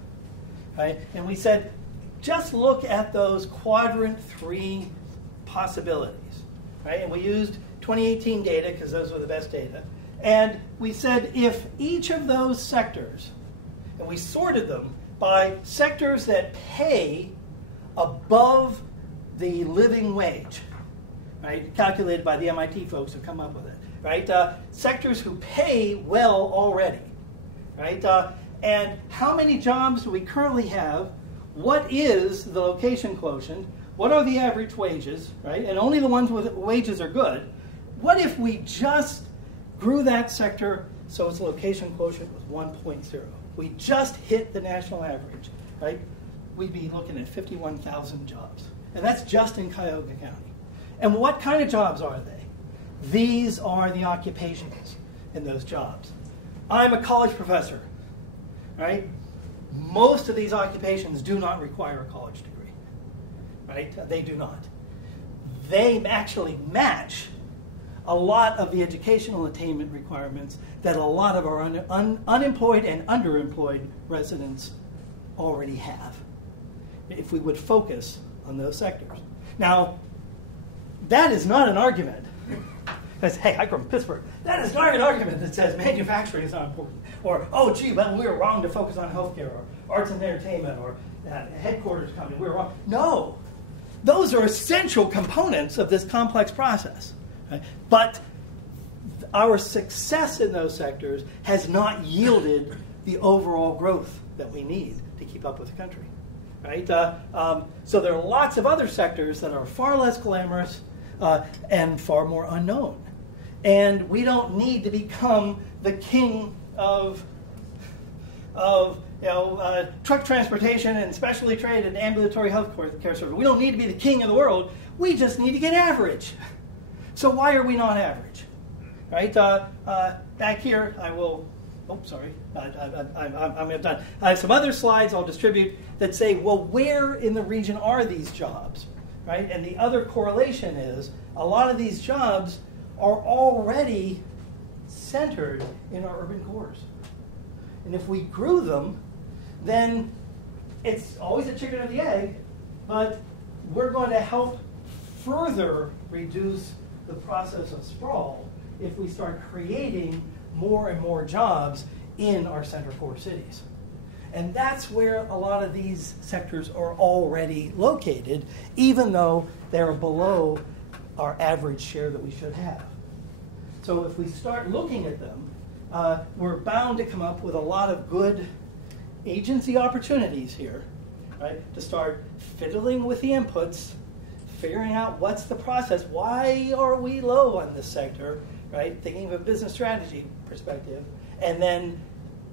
right? And we said, just look at those quadrant 3 possibilities, right? And we used 2018 data because those were the best data. And we said if each of those sectors, and we sorted them by sectors that pay above the living wage, right? Calculated by the MIT folks who come up with it, right? Sectors who pay well already, right? And how many jobs do we currently have? What is the location quotient? What are the average wages, right? And only the ones with wages are good. What if we just grew that sector so its location quotient was 1.0? We just hit the national average, right? We'd be looking at 51,000 jobs. And that's just in Cuyahoga County. And what kind of jobs are they? These are the occupations in those jobs. I'm a college professor, right? Most of these occupations do not require a college degree, right? They do not. They actually match a lot of the educational attainment requirements that a lot of our unemployed and underemployed residents already have, if we would focus on those sectors. Now, that is not an argument. Because, hey, I come from Pittsburgh. That is not an argument that says manufacturing is not important. Or, oh, gee, well, we were wrong to focus on healthcare or arts and entertainment or headquarters company. We were wrong. No. Those are essential components of this complex process. Right? But our success in those sectors has not yielded the overall growth that we need to keep up with the country. Right? So there are lots of other sectors that are far less glamorous and far more unknown. And we don't need to become the king of truck transportation and specialty trade and ambulatory health care service. We don't need to be the king of the world. We just need to get average. So why are we not average? Right? Back here, I will. Oh, sorry. I'm done. I have some other slides I'll distribute that say, well, where in the region are these jobs? Right? And the other correlation is a lot of these jobs are already centered in our urban cores. And if we grew them, then it's always a chicken or the egg, but we're going to help further reduce the process of sprawl if we start creating more and more jobs in our center core cities. And that's where a lot of these sectors are already located, even though they're below our average share that we should have. So if we start looking at them, we're bound to come up with a lot of good agency opportunities here, right? To start fiddling with the inputs, figuring out what's the process, why are we low on this sector, right? Thinking of a business strategy perspective, and then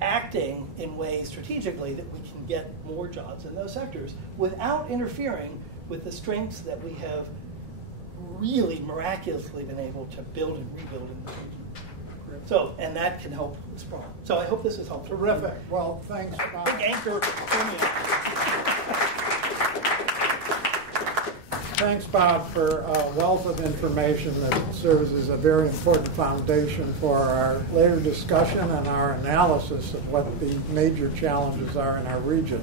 acting in ways strategically that we can get more jobs in those sectors without interfering with the strengths that we have really miraculously been able to build and rebuild in the region. So, and that can help this problem. So I hope this is helpful. Terrific. Well, thanks, Bob. Big anchor for me. Thanks, Bob, for a wealth of information that serves as a very important foundation for our later discussion and our analysis of what the major challenges are in our region.